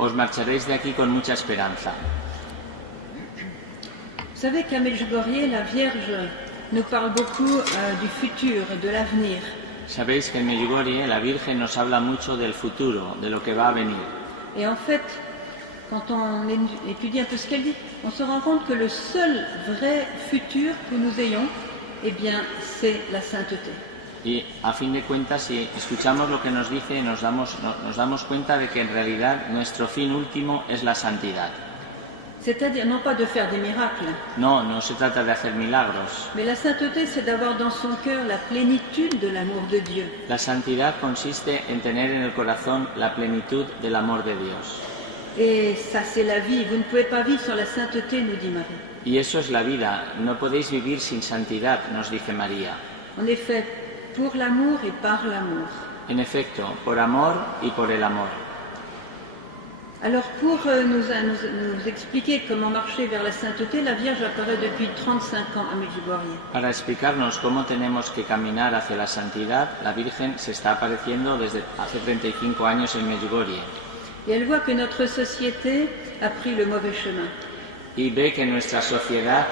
os marcharéis de aquí con mucha esperanza. Vous savez qu'à Medjugorje, la Vierge nous parle beaucoup du futur, de l'avenir. Sabéis que en Medjugorje la Virgen nos habla mucho del futuro, de lo que va a venir. Et en fait, quand on étudie un peu ce qu'elle dit, on se rend compte que le seul vrai futur que nous ayons, eh bien, c'est la sainteté. Y a fin de cuentas, si escuchamos lo que nos dice, nos damos cuenta de que en realidad nuestro fin último es la santidad. C'est-à-dire, non pas de faire des miracles, No se trata de hacer milagros. mais la sainteté, c'est d'avoir dans son cœur la plénitude de l'amour de Dieu. La santidad consiste en tener en el corazón la plenitud del amor de Dios. Et ça, c'est la vie. Vous ne pouvez pas vivre sans la sainteté, nous dit Marie. Y eso es la vida. No podéis vivir sin santidad, nos dice María. En effet, pour l'amour et par l'amour. En efecto, por amor y por el amor. Alors, pour nous expliquer comment marcher vers la sainteté, la Vierge apparaît depuis 35 ans à Medjugorje. Para explicarnos cómo tenemos que caminar hacia la santidad, la Virgen se está apareciendo desde hace 35 años en Medjugorje. Et elle voit que notre société a pris le mauvais chemin. Y ve que nuestra sociedad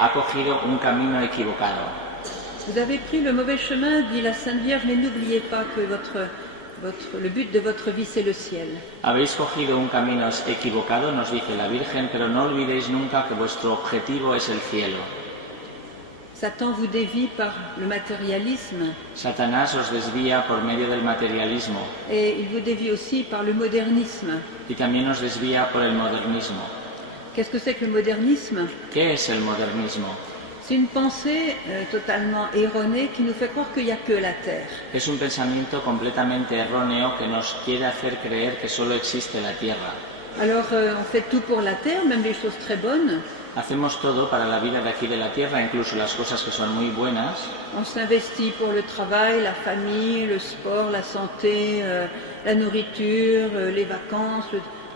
ha cogido un camino equivocado. Vous avez pris le mauvais chemin, dit la Sainte Vierge, mais n'oubliez pas que le but de votre vie, c'est le ciel. Habéis cogido un camino equivocado, nos dice la Virgen, pero no olvidéis nunca que vuestro objetivo es el cielo. Satan vous dévie par le matérialisme. Satanás os desvía por medio del materialismo. Et il vous dévie aussi par le modernisme. Y también os desvía por el modernismo. Qu'est-ce que c'est que le modernisme? ¿Qué es el modernismo? C'est une pensée totalement erronée qui nous fait croire qu'il n'y a que la terre. Es un pensamiento completamente erróneo que nos quiere hacer creer que solo existe la tierra. Alors on fait tout pour la terre, même les choses très bonnes. Hacemos todo para la vida de aquí de la tierra, incluso las cosas que son muy buenas. On s'investit pour le travail, la famille, le sport, la santé, la nourriture, les vacances,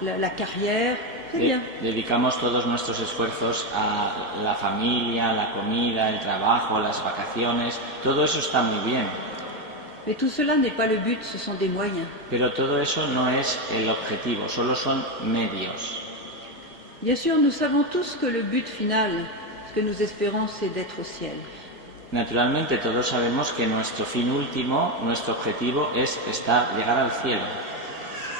la carrière. C'est bien. Dedicamos todos nuestros esfuerzos a la familia, la comida, el trabajo, las vacaciones. Todo eso está muy bien. Mais tout cela n'est pas le but, ce sont des moyens. Pero todo eso no es el objetivo, solo son medios. Bien sûr, nous savons tous que le but final, ce que nous espérons, c'est d'être au ciel. Naturalmente, todos sabemos que nuestro fin último, nuestro objetivo es llegar al cielo.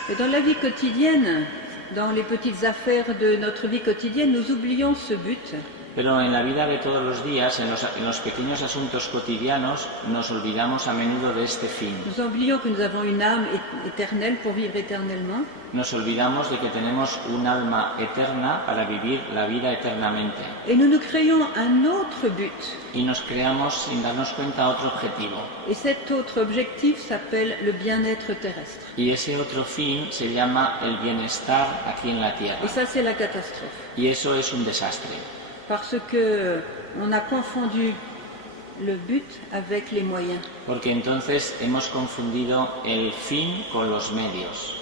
Et dans la vie quotidienne, dans les petites affaires de notre vie quotidienne, nous oublions ce but. Pero en la vida de todos los días, en los pequeños asuntos cotidianos, nos olvidamos a menudo de este fin. Nous oublions que nous avons une âme éternelle pour vivre éternellement. Nos olvidamos de que tenemos un alma eterna para vivir la vida eternamente. Et nous nous créons un autre but. Y nos creamos, sin darnos cuenta, otro objetivo. Et cet autre objectif s'appelle le bien-être terrestre. Y ese otro fin se llama el bienestar aquí en la tierra. Et ça, c'est la catastrophe. Y eso es un desastre. Parce que on a confondu le but avec les moyens. Porque entonces hemos confundido el fin con los medios.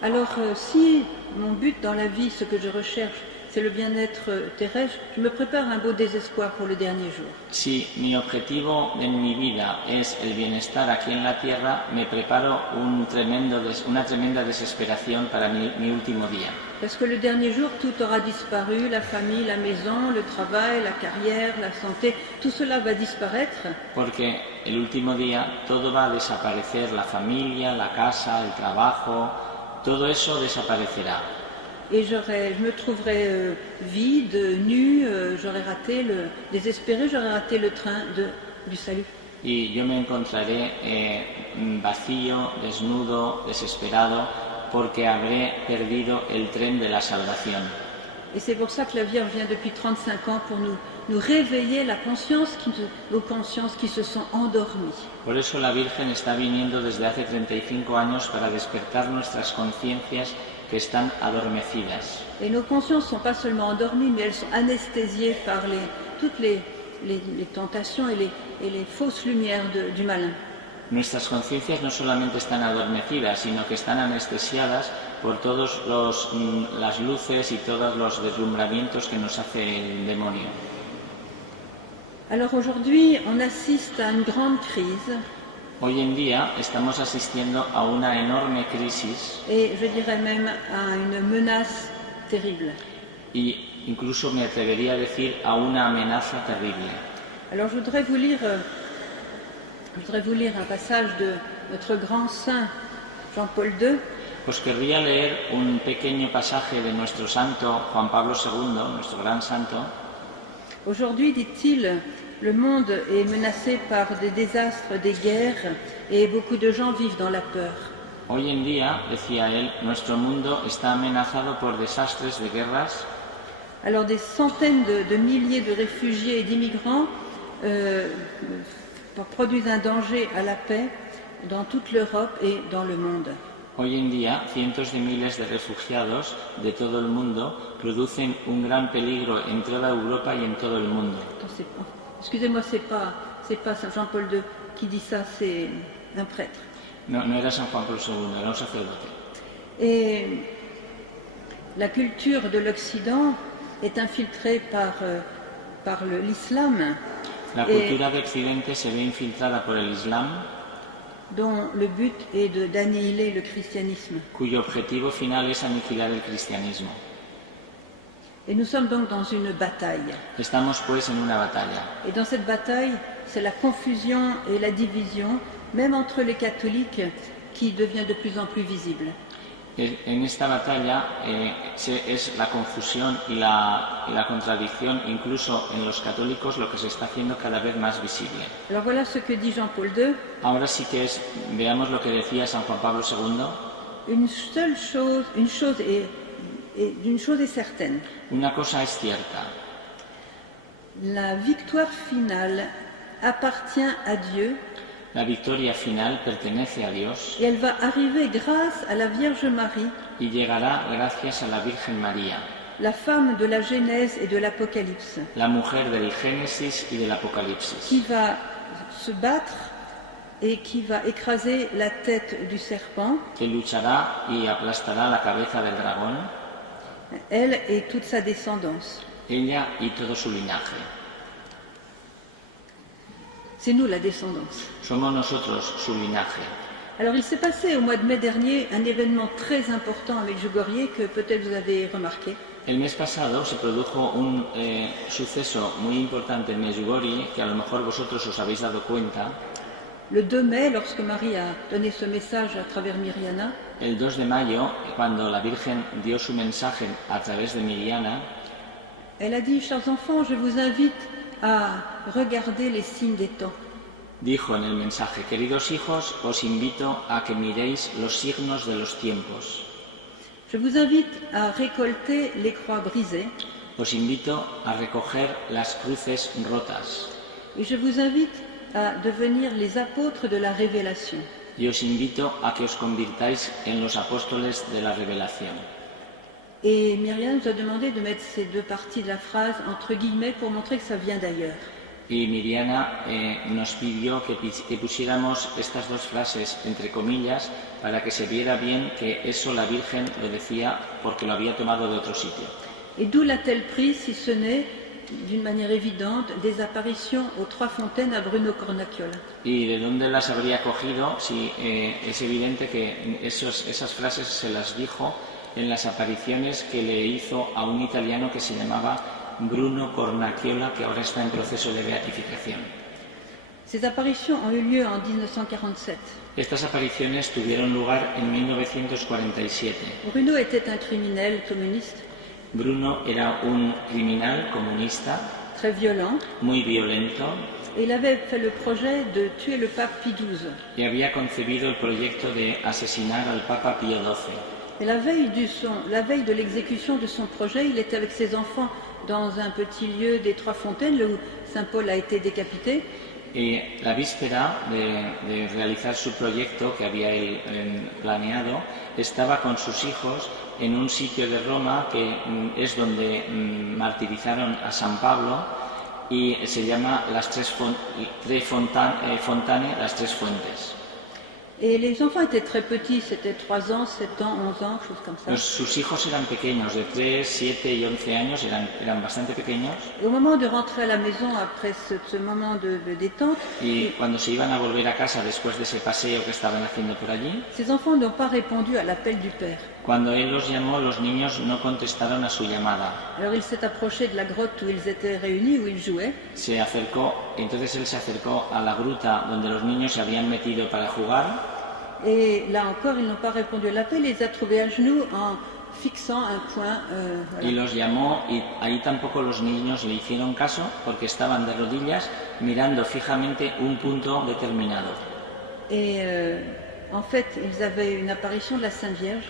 Alors, si mon but dans la vie, ce que je recherche, c'est le bien-être terrestre, je me prépare un beau désespoir pour le dernier jour. Si mi objetivo en mi vida es el bienestar aquí en la tierra, me preparo una tremenda desesperación para mi último día. Parce que le dernier jour, tout aura disparu, la famille, la maison, le travail, la carrière, la santé, tout cela va disparaître. Porque el último día todo va a desaparecer, la familia, la casa, el trabajo, todo eso desaparecerá. Et je me trouverai vide, nu, j'aurais raté désespéré, j'aurais raté le train du salut. Y yo me encontraré vacío, desnudo, desesperado, porque habré perdido el tren de la salvación. Et c'est pour ça que la Vierge vient depuis 35 ans pour nous réveiller la conscience, nos consciences qui se sont endormies. Por eso la Virgen está viniendo desde hace 35 años para despertar nuestras conciencias que están adormecidas. Et nos consciences ne sont pas seulement endormies, mais elles sont anesthésiées par toutes les tentations et les fausses lumières du malin. Nuestras conciencias no solamente están adormecidas, sino que están anestesiadas por todas las luces y todos los deslumbramientos que nos hace el demonio. Alors aujourd'hui, on assiste à une grande crise. Hoy en día estamos asistiendo a una enorme crisis et je dirais même à une menace terrible. y incluso me atrevería a decir a una amenaza terrible. Alors je voudrais vous lire un passage de notre grand saint Jean-Paul II. Os querría leer un pequeño pasaje de nuestro santo Juan Pablo II, nuestro gran santo. Aujourd'hui, dit-il, le monde est menacé par des désastres, des guerres, et beaucoup de gens vivent dans la peur. Hoy en día, decía él, nuestro mundo está amenazado por desastres de guerras. Alors des centaines de milliers de réfugiés et d'immigrants produisent un danger à la paix dans toute l'Europe et dans le monde. Hoy en día, cientos de miles de refugiados de todo el mundo producen un gran peligro en toda Europa y en todo el mundo. Excusez-moi, c'est pas Saint Jean-Paul II qui dit ça, c'est un prêtre. No, no era San Juan Pablo II, era un sacerdote. Et la culture de l'Occident est infiltrée par l'islam. La cultura de Occidente se ve infiltrada por el Islam, dont le but est d'annihiler le christianisme. cuyo objetivo final es aniquilar el cristianismo. Et nous sommes donc dans une bataille. Estamos pues en una batalla. Et dans cette bataille, c'est la confusion et la division, même entre les catholiques, qui devient de plus en plus visible. En esta batalla es la confusión y la contradicción, incluso en los católicos, lo que se está haciendo cada vez más visible. Alors voilà ce que dit Jean-Paul II. Ahora sí que veamos lo que decía San Juan Pablo II. Une chose est certaine. Una cosa es cierta. La victoire finale appartient à Dieu. La victoria final pertenece a Dios. Et elle va arriver grâce à la Vierge Marie. Y llegará gracias a la Virgen María. La femme de la Genèse et de l'Apocalypse. La mujer del Génesis y del Apocalipsis. Qui va se battre et qui va écraser la tête du serpent. Que luchará y aplastará la cabeza del dragón. Elle et toute sa descendance. Ella y todo su linaje. C'est nous la descendance. Somos nosotros su linaje. Alors il s'est passé au mois de mai dernier un événement très important avec Jugorier que peut-être vous avez remarqué. El mes pasado se produjo un suceso muy importante en Medjugorje que a lo mejor vosotros os habéis dado cuenta. Le 2 mai, lorsque Marie a donné ce message à travers Myriana. El 2 de mayo, cuando la Virgen dio su mensaje a través de Miriana. Elle a dit, chers enfants, je vous invite a regarder les signes des temps. Dijo en el mensaje, queridos hijos, os invito a que miréis los signos de los tiempos. Je vous invite à récolter les croix brisées. Os invito a recoger las cruces rotas. Et je vous invite à devenir les apôtres de la révélation. Y os invito a que os convirtáis en los apóstoles de la revelación. Et Myriam nous a demandé de mettre ces deux parties de la phrase entre guillemets pour montrer que ça vient d'ailleurs. Y Miriana nos pidió que pusiéramos estas dos frases entre comillas para que se viera bien que eso la Virgen lo decía porque lo había tomado de otro sitio. Et d'où l'a-t-elle pris si ce n'est, d'une manière évidente, des apparitions aux Trois Fontaines à Bruno Cornacchiola? ¿Y de dónde las habría cogido? Si es evidente que esas frases se las dijo en las apariciones que le hizo a un italiano que se llamaba Bruno Cornacchiola, que ahora está en proceso de beatificación. Ces apparitions ont eu lieu en 1947. Estas apariciones tuvieron lugar en 1947. Bruno était un criminel communiste. Bruno era un criminal comunista. Très violent. Muy violento. Et il avait fait le projet de tuer le pape Pie XII. Y había concebido el proyecto de asesinar al Papa Pío XII. Et la veille de l'exécution de son projet, il était avec ses enfants dans un petit lieu des Trois Fontaines, là où Saint Paul a été décapité. Y la víspera de realizar su proyecto que había él planeado, estaba con sus hijos en un sitio de Roma que es donde martirizaron a San Pablo y se llama las Tres Fontane, las Tres Fuentes. Et les enfants étaient très petits, c'était 3 ans, 7 ans, 11 ans, choses comme ça. Sus hijos eran pequeños, de 3, 7 y 11 años, eran bastante pequeños. Et au moment de rentrer à la maison après ce moment de détente, Y cuando se iban a volver a casa después de ese paseo que estaban haciendo por allí, ces enfants n'ont pas répondu à l'appel du père. cuando él los llamó, los niños no contestaron a su llamada. Alors il s'est approché de la grotte où ils étaient réunis, où ils jouaient. Entonces él se acercó a la gruta donde los niños se habían metido para jugar. Et là encore, ils n'ont pas répondu à l'appel, il les a trouvés à genoux en fixant un point. Voilà. Y los llamó y ahí tampoco los niños le hicieron caso porque estaban de rodillas mirando fijamente un punto determinado. Et en fait, ils avaient une apparition de la Sainte Vierge.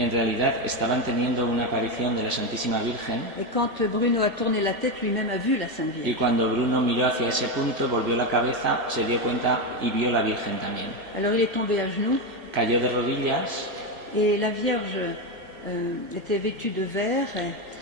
En realidad estaban teniendo una aparición de la Santísima Virgen. Et quand Bruno a tourné la tête, lui-même a vu la Sainte Vierge. Y cuando Bruno miró hacia ese punto, volvió la cabeza, se dio cuenta y vio la Virgen también. Alors il est tombé à genoux. Cayó de rodillas. Et la Vierge était vêtue de vert.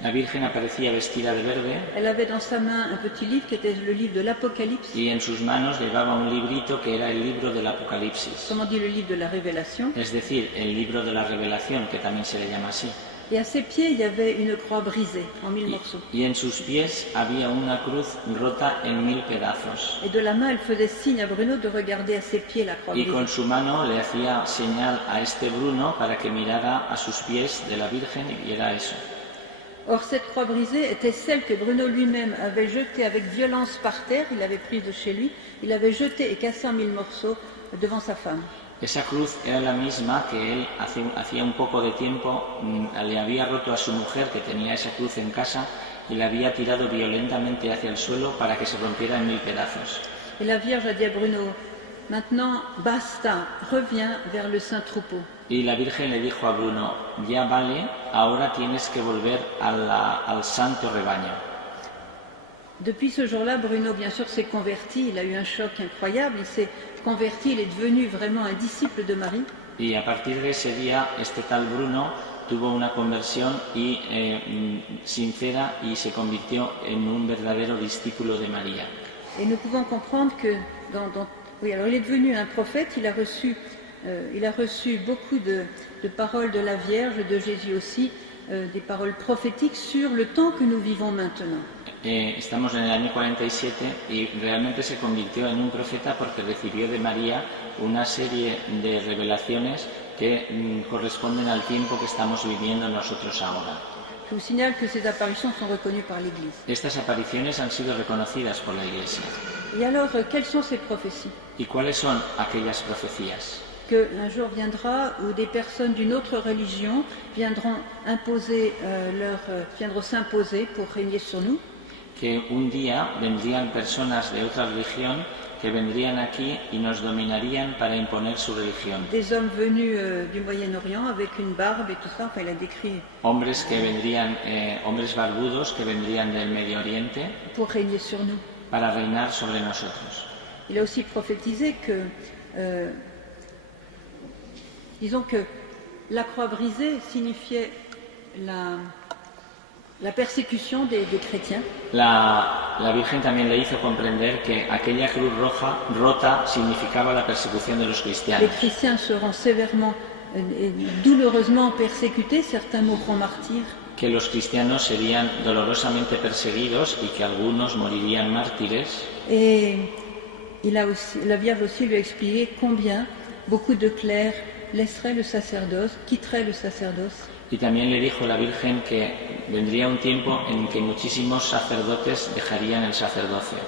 La Virgen aparecía vestida de verde. Elle avait dans sa main un petit livre qui était le livre de l'Apocalypse. Y en sus manos llevaba un librito que era el libro del Apocalipsis. Comment dit le livre de la Révélation. Es decir, el libro de la Revelación, que también se le llama así. Et à ses pieds, il y avait une croix brisée en 1000 morceaux. Y en sus pies había una cruz rota en 1000 pedazos. Et de la main, elle faisait signe à Bruno de regarder à ses pieds la croix Y brisée. con su mano le hacía señal a este Bruno para que mirara a sus pies de la Virgen y viera eso. Or, cette croix brisée était celle que Bruno lui-même avait jetée avec violence par terre. Il l'avait prise de chez lui. Il l'avait jetée et cassée en 1000 morceaux devant sa femme. Esa cruz era la misma que él hacía un poco de tiempo le había roto a su mujer, que tenía esa cruz en casa, y la había tirado violentamente hacia el suelo para que se rompiera en 1000 pedazos. Et la Vierge a dit à Bruno, maintenant, basta, reviens vers le saint troupeau. Y la Virgen le dijo a Bruno, ya vale, ahora tienes que volver al santo rebaño. Depuis ce jour-là, Bruno, bien sûr, s'est converti. Il a eu un choc incroyable. Il s'est converti. Il est devenu vraiment un disciple de Marie. Y a partir de ese día, este tal Bruno tuvo una conversión sincera y se convirtió en un verdadero discípulo de María. Et nous pouvons comprendre que, oui, alors il est devenu un prophète. Il a reçu beaucoup de paroles de la Vierge, de Jésus aussi, des paroles prophétiques sur le temps que nous vivons maintenant. Estamos en el año 47 y realmente se convirtió en un profeta porque recibió de María una serie de revelaciones que corresponden al tiempo que estamos viviendo nosotros ahora. Je vous signale que ces apparitions sont reconnues par l'Église. Estas apariciones han sido reconocidas por la Iglesia. Et alors, quelles sont ces prophéties? ¿Y cuáles son aquellas profecías? Qu'un jour viendra où des personnes d'une autre religion viendront s'imposer pour régner sur nous. Que un día vendrían personas de otra religión que vendrían aquí y nos dominarían para imponer su religión. Des hommes venus du Moyen-Orient avec une barbe et tout ça, enfin il a décrit. Hombres barbudos que vendrían del Medio Oriente pour régner sur nous. Para reinar sobre nosotros. Il a aussi prophétisé que, disons que la croix brisée signifiait la persécution des chrétiens. La Virgen también le hizo comprender que aquella cruz rota significaba la persecución de los cristianos. Les chrétiens seront sévèrement et douloureusement persécutés, certains mourront martyrs. Que los cristianos serían dolorosamente perseguidos y que algunos morirían mártires. Et la Vierge aussi lui a expliqué combien beaucoup de clercs laisseraient le sacerdoce, quitteraient le sacerdoce. Y también le dijo la Virgen que vendría un tiempo en que muchísimos sacerdotes dejarían el sacerdocio.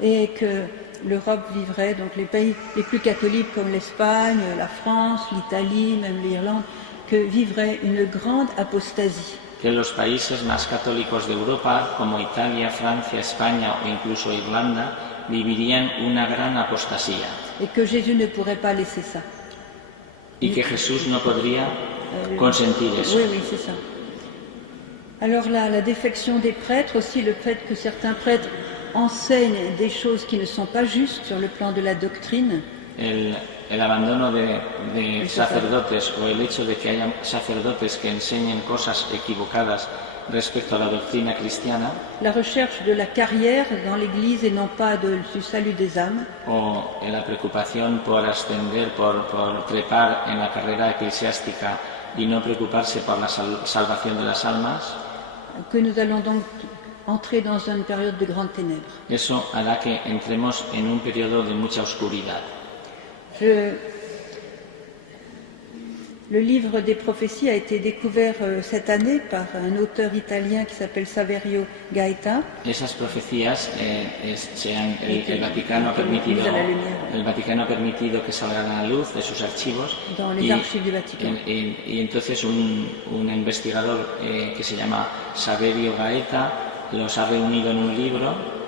Et que l'Europe vivrait, donc les pays les plus catholiques comme l'Espagne, la France, l'Italie, même l'Irlande, que vivrait une grande apostasie. Que los países más católicos de Europa, como Italia, Francia, España o incluso Irlanda, vivirían una gran apostasía. Et que Jésus ne pourrait pas laisser ça. Y que Jesús no podría consentir eso. Oui, c'est ça. Alors la défection des prêtres, aussi le fait que certains prêtres enseignent des choses qui ne sont pas justes sur le plan de la doctrine. el abandono de sacerdotes o el hecho de que haya sacerdotes que enseñen cosas equivocadas respecto a la doctrina cristiana, la recherche de la carrière dans l'Église et non pas du salut des âmes, o la preocupación por ascender, por trepar en la carrera eclesiástica y no preocuparse por la salvación de las almas, que nous allons donc entrer dans une période de grandes ténèbres. eso hará que entremos en un periodo de mucha oscuridad. Le livre des prophéties a été découvert cette année par un auteur italien qui s'appelle Saverio Gaeta. Esas profecías, el Vaticano ha permitido que salgan a la luz de sus archivos y entonces un investigador que se llama Saverio Gaeta los ha reunido en un libro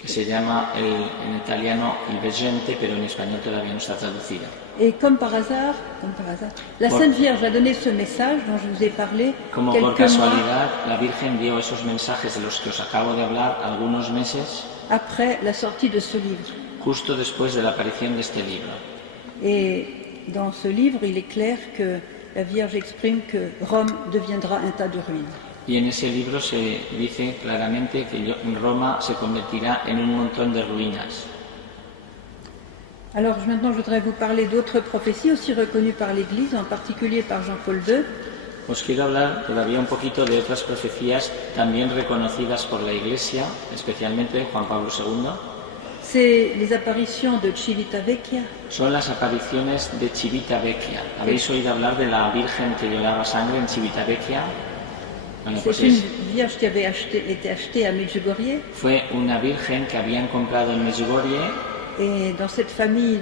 que se llama en italiano Il Veggente, pero en español todavía no está traducido. Et comme par hasard, la Sainte Vierge a donné ce message dont je vous ai parlé. Como por casualidad, la Virgen dio esos mensajes de los que os acabo de hablar algunos meses après la sortie de ce livre. Justo después de la aparición de este libro. Et dans ce livre, il est clair que la Vierge exprime que Rome deviendra un tas de ruines. Y en ese libro se dice claramente que Roma se convertirá en un montón de ruinas. Alors maintenant, je voudrais vous parler d'autres prophéties aussi reconnues par l'Église, en particulier par Jean-Paul II. Os quiero hablar todavía un poquito de otras profecías también reconocidas por la Iglesia, especialmente Juan Pablo II. C'est les apparitions de Civitavecchia. Son las apariciones de Civitavecchia. ¿Habéis oído hablar de la Virgen que lloraba sangre en Civitavecchia? Bueno, pues c'est une vierge qui avait été achetée à Medjugorje. Fue una virgen que habían comprado en Medjugorje. Et dans cette famille,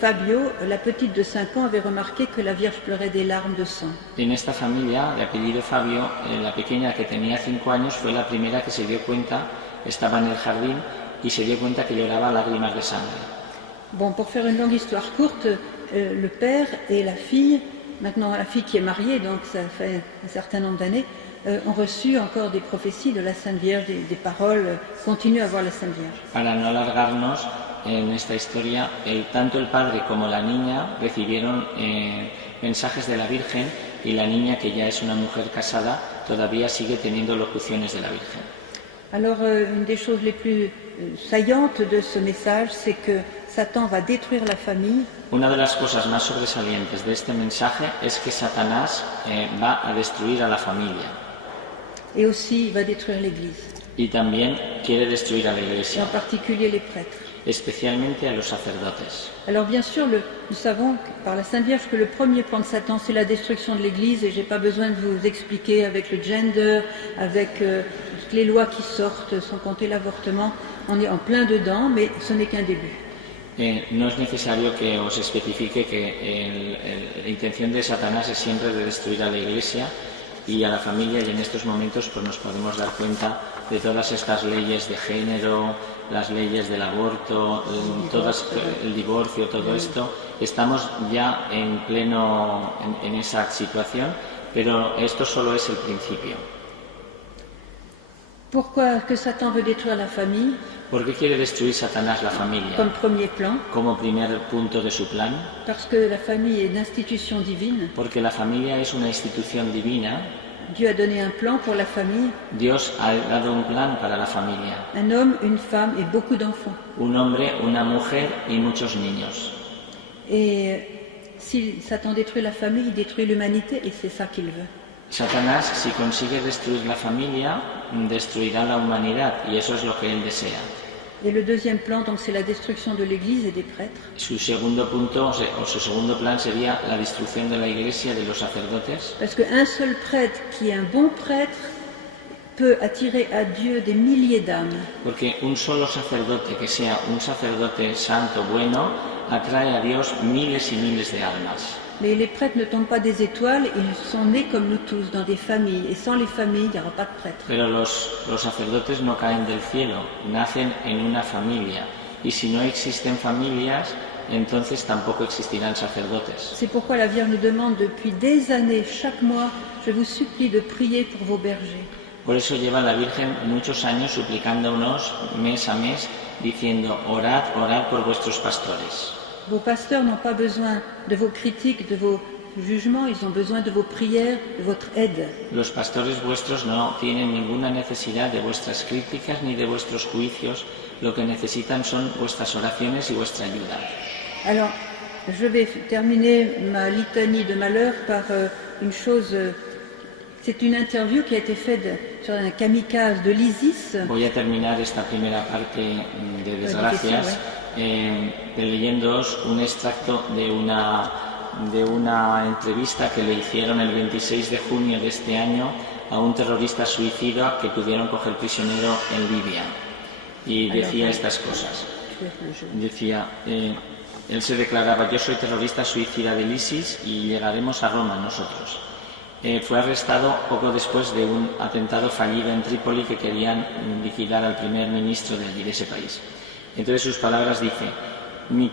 Fabio, la petite de 5 ans, avait remarqué que la Vierge pleurait des larmes de sang. En esta familia, de apellido Fabio, la pequeña que tenía 5 años fue la primera que se dio cuenta, estaba en el jardín y se dio cuenta que lloraba lágrimas de sangre. Bon, pour faire une longue histoire courte, le père et la fille, maintenant la fille qui est mariée, donc ça fait un certain nombre d'années, ont reçu encore des prophéties de la Sainte Vierge, des paroles, continuent à voir la Sainte Vierge. Para no alargarnos en esta historia, tanto el padre como la niña recibieron mensajes de la Virgen y la niña, que ya es una mujer casada, todavía sigue teniendo locuciones de la Virgen. Alors, une des choses les plus saillantes de ce message, c'est que Satan va détruire la famille. Una de las cosas más sobresalientes de este mensaje es que Satanás va a destruir a la familia. Et aussi, il va détruire l'Église. Y también quiere destruir a la Iglesia. Et en particulier les prêtres. Especialmente a los sacerdotes. Alors bien sûr, nous savons par la Sainte Vierge que le premier plan de Satan, c'est la destruction de l'Église, et je n'ai pas besoin de vous expliquer avec le gender, avec toutes les lois qui sortent, sans compter l'avortement. On est en plein dedans, mais ce n'est qu'un début. No es necesario que os especifique que la intención de Satanás es siempre de destruir a la Iglesia y a la familia, y en estos momentos pues nos podemos dar cuenta de todas estas leyes de género, las leyes del aborto, el divorcio, todo esto. Estamos ya en pleno en esa situación, pero esto solo es el principio. Pourquoi que Satan veut détruire la famille? ¿Por qué quiere destruir Satanás la familia? Comme premier plan. Como primer punto de su plan. Parce que la famille est une institution divine. Porque la familia es una institución divina. Dieu a donné un plan pour la famille. Dios ha dado un plan para la familia. Un homme, une femme et beaucoup d'enfants. Un hombre, una mujer y muchos niños. Et si Satan détruit la famille, il détruit l'humanité, et c'est ça qu'il veut. Satanás, si consigue destruir la familia, destruirá la humanidad, y eso es lo que él desea. Et le deuxième plan, donc, c'est la destruction de l'Église et des prêtres. Su segundo punto, o su segundo plan sería la destrucción de la Iglesia y de los sacerdotes. Parce qu'un seul prêtre qui est un bon prêtre peut attirer à Dieu des milliers d'âmes. Porque un solo sacerdote que sea un sacerdote santo, bueno, atrae a Dios miles y miles de almas. Mais les prêtres ne tombent pas des étoiles, ils sont nés comme nous tous, dans des familles. Et sans les familles, il n'y aura pas de prêtres. Pero los sacerdotes no caen del cielo, nacen en una familia. Y si no existen familias, entonces tampoco existirán sacerdotes. C'est pourquoi la Vierge nous demande depuis des années, chaque mois, je vous supplie de prier pour vos bergers. Por eso lleva la Virgen muchos años suplicándonos mes a mes, diciendo, orad, orad por vuestros pastores. Vos pasteurs n'ont pas besoin de vos critiques, de vos jugements, ils ont besoin de vos prières, de votre aide. Los pastores vuestros no tienen ninguna necesidad de vuestras críticas ni de vuestros juicios, lo que necesitan son vuestras oraciones y vuestra ayuda. Alors, je vais terminer ma litanie de malheur par une chose. C'est une interview qui a été faite sur un kamikaze de l'ISIS. Voy a terminar esta primera parte de desgracias leyéndoos un extracto de una entrevista que le hicieron el 26 de junio de este año a un terrorista suicida que pudieron coger prisionero en Libia. Y decía estas cosas. Decía, él se declaraba, yo soy terrorista suicida del ISIS y llegaremos a Roma nosotros. Fue arrestado poco después de un atentado fallido en Trípoli que querían liquidar al primer ministro de allí, de ese país. Entonces sus palabras dice, mi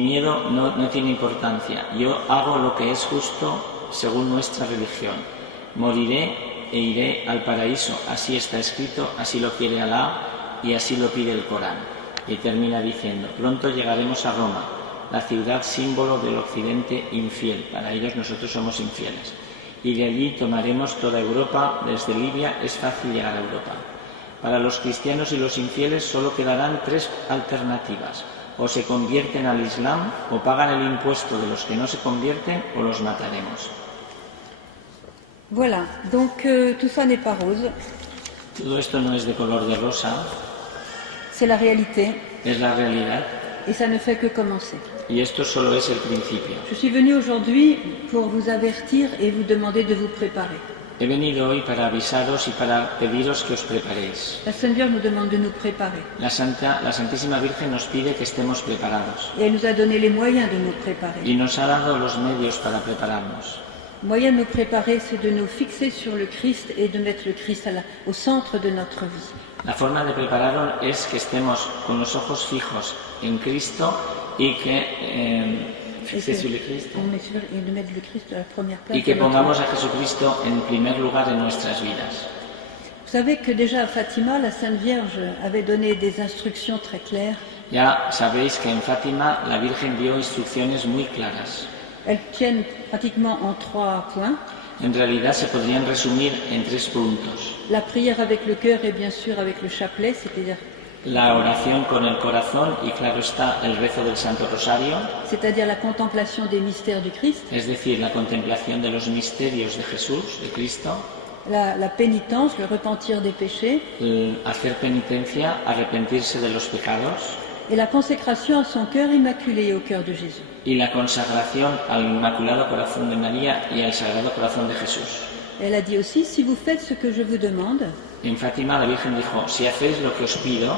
miedo no tiene importancia, yo hago lo que es justo según nuestra religión. Moriré e iré al paraíso, así está escrito, así lo quiere Alá y así lo pide el Corán. Y termina diciendo, pronto llegaremos a Roma, la ciudad símbolo del occidente infiel, para ellos nosotros somos infieles. Y de allí tomaremos toda Europa, desde Libia es fácil llegar a Europa. Para los cristianos y los infieles solo quedarán tres alternativas. O se convierten al Islam, o pagan el impuesto de los que no se convierten, o los mataremos. Voilà, donc tout ça n'est pas rose. Todo esto no es de color de rosa. C'est la réalité. Es la realidad. Et ça ne fait que commencer. Y esto solo es el principio. Je suis venue aujourd'hui pour vous avertir et vous demander de vous préparer. He venido hoy para avisaros y para pediros que os preparéis. La Sainte Vierge nous demande de nous préparer. La Santísima Virgen nos pide que estemos preparados. Et elle nous a donné les moyens de nous préparer. Y nos ha dado los medios para prepararnos. Le moyen de nous préparer, c'est de nous fixer sur le Christ et de mettre le Christ au centre de notre vie. La forma de prepararnos es que estemos con los ojos fijos en Cristo y que y que pongamos a Jesucristo en primer lugar en nuestras vidas. Vous savez que déjà à Fatima, la Sainte Vierge avait donné des instructions très claires. Ya sabéis que en Fátima la Virgen dio instrucciones muy claras. Elles tiennent pratiquement en 3 points. En realidad se podrían resumir en 3 puntos. La prière avec le cœur et bien sûr avec le chapelet, c'est-à-dire la oración con el corazón y claro está el rezo del Santo Rosario, c'est-à-dire la contemplation des mystères du Christ, es decir, la contemplación de los misterios de Jesús, de Cristo, la pénitence, le repentir des péchés, hacer penitencia, arrepentirse de los pecados, et la consécration à son cœur immaculé et au cœur de Jésus. Y la consagración al Inmaculado Corazón de María y al Sagrado Corazón de Jesús. Elle a dit aussi, si vous faites ce que je vous demande, en Fátima la Virgen dijo, si hacéis lo que os pido,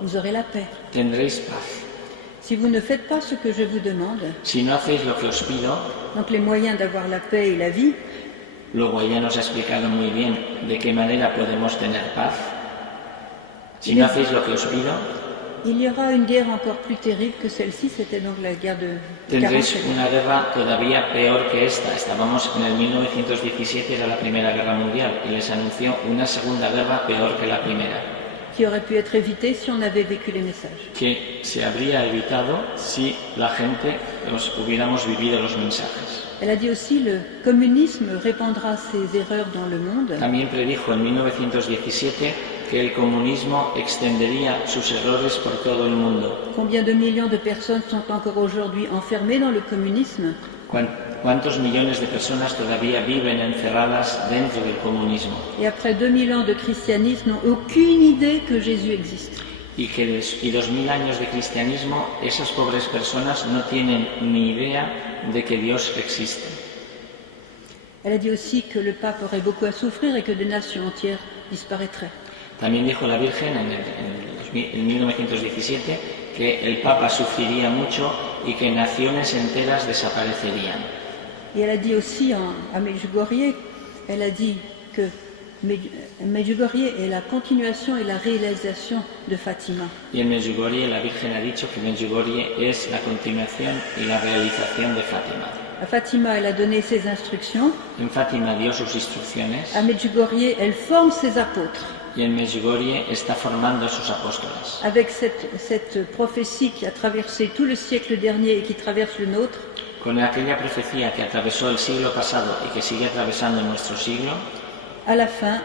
vous aurez la paix. Tendréis paz. Si vous ne faites pas ce que je vous demande, si no hacéis lo que os pido, donc les moyens d'avoir la paix et la vie, luego ella nos ha explicado muy bien de qué manera podemos tener paz. Si no hacéis lo que os pido, il y aura une guerre encore plus terrible que celle-ci, c'était donc la guerre de tendréis una guerra todavía peor que esta. Estábamos en el 1917, era la Primera Guerra Mundial, y les anunció una segunda guerra peor que la primera. Qui aurait pu être évitée si on avait vécu les messages. Que se habría evitado si la gente hubiéramos vivido los mensajes. Elle a dit aussi, le communisme répandra ses erreurs dans le monde. También predijo en 1917 que el comunismo extendería sus errores por todo el mundo. Combien de millions de personnes sont encore aujourd'hui enfermées dans le communisme? ¿Cuántos millones de personas todavía viven encerradas dentro del comunismo? Et après 2000 ans de christianisme, n'ont aucune idée que Jésus existe. Y 2000 años de cristianismo, esas pobres personas no tienen ni idea de que Dios existe. Elle a dit aussi que le pape aurait beaucoup à souffrir et que des nations entières disparaîtraient. También dijo la Virgen en 1917 que el Papa sufriría mucho y que naciones enteras desaparecerían. Et elle a dit aussi à Medjugorje, elle a dit que Medjugorje est la continuation et la réalisation de Fatima. Y en Medjugorje la Virgen ha dicho que Medjugorje es la continuación y la realización de Fátima. À Fatima, elle a donné ses instructions. En Fátima dio sus instrucciones. À Medjugorje, elle forme ses apôtres. Y en Medjugorje está formando a sus apóstoles. Avec cette prophétie qui a traversé tout le siècle dernier et qui traverse le nôtre. Con aquella profecía que atravesó el siglo pasado y que sigue atravesando nuestro siglo, à la fin,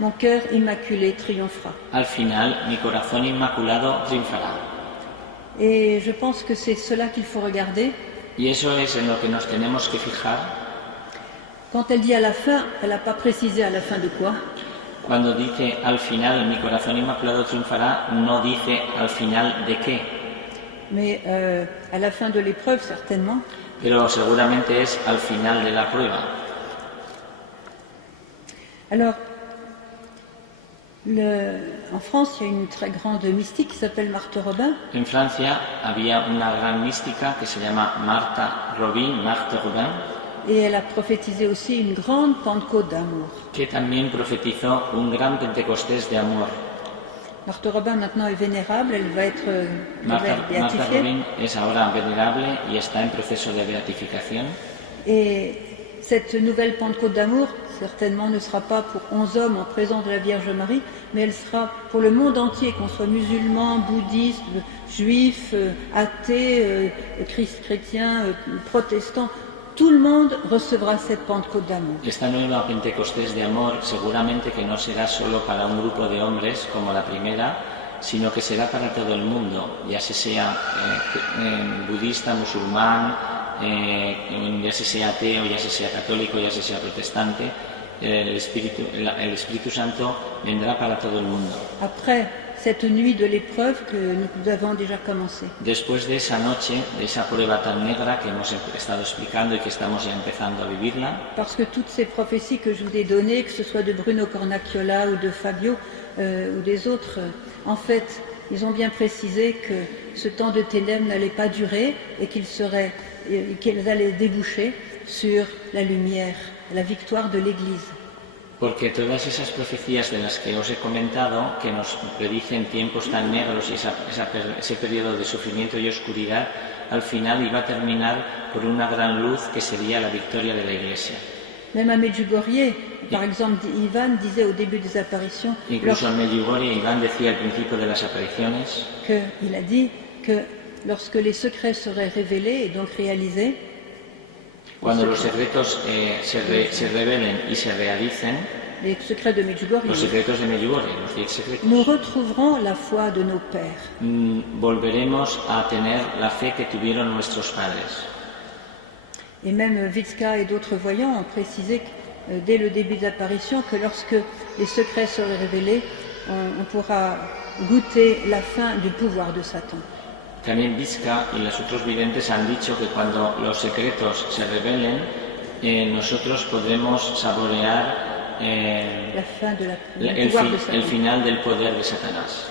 mon cœur immaculé triomphera. Al final, mi corazón inmaculado triunfará. Et je pense que c'est cela qu'il faut regarder. Y eso es en lo que nos tenemos que fijar. Quand elle dit à la fin, elle n'a pas précisé à la fin de quoi. Cuando dice al final, mi corazón inmaculado triunfará, no dice al final de qué. Mais à la fin de l'épreuve, certainement. Pero seguramente es al final de la prueba. Alors, en France, il y a une très grande mystique qui s'appelle Marthe Robin. En Francia había una gran mística que se llama Marthe Robin. Et elle a prophétisé aussi une grande Pentecôte d'amour. Que también profetizó un gran Pentecostés de amor. Marthe Robin maintenant est vénérable, elle va être béatifiée. Marthe Robin es ahora venerable y está en proceso de beatificación. Et cette nouvelle Pentecôte d'amour, certainement ne sera pas pour 11 hommes en présence de la Vierge Marie, mais elle sera pour le monde entier, qu'on soit musulman, bouddhiste, juif, athée, chrétien, protestant. Tout le monde recevra cette Pentecôte d'amour. Esta nueva Pentecostés de amor seguramente que no será solo para un grupo de hombres como la primera, sino que será para todo el mundo, ya sea budista, musulmán, ya sea ateo, ya sea católico, ya sea protestante. El Espíritu Santo vendrá para todo el mundo. Après cette nuit de l'épreuve que nous avons déjà commencé. Después de esa noche, de esa prueba tan negra que hemos estado explicando y que estamos ya empezando a vivirla. Parce que toutes ces prophéties que je vous ai données, que ce soit de Bruno Cornacchiola ou de Fabio ou des autres, en fait, ils ont bien précisé que ce temps de ténèbres n'allait pas durer et qu'elles allaient déboucher sur la lumière, la victoire de l'Église. Porque todas esas profecías de las que os he comentado, que nos predicen tiempos tan negros y ese periodo de sufrimiento y oscuridad, al final iba a terminar por una gran luz que sería la victoria de la Iglesia. Même à Medjugorje, par exemple, Ivan disait au début des apparitions. Incluso en Medjugorje, Iván decía al principio de las apariciones. Il a dit que lorsque les secrets seraient révélés et donc réalisés. Cuando los secretos se revelen y se realicen, les secrets de Medjugorje, los secretos de Medjugorje, los 10 secretos, nous retrouverons la foi de nos pères. Volveremos a tener la fe que tuvieron nuestros padres. Et même Witzka et d'autres voyants ont précisé dès le début de l'apparition que lorsque les secrets seraient révélés, on pourra goûter la fin du pouvoir de Satan. También Vizca y los otros videntes han dicho que cuando los secretos se revelen, nosotros podremos saborear el final del poder de Satanás.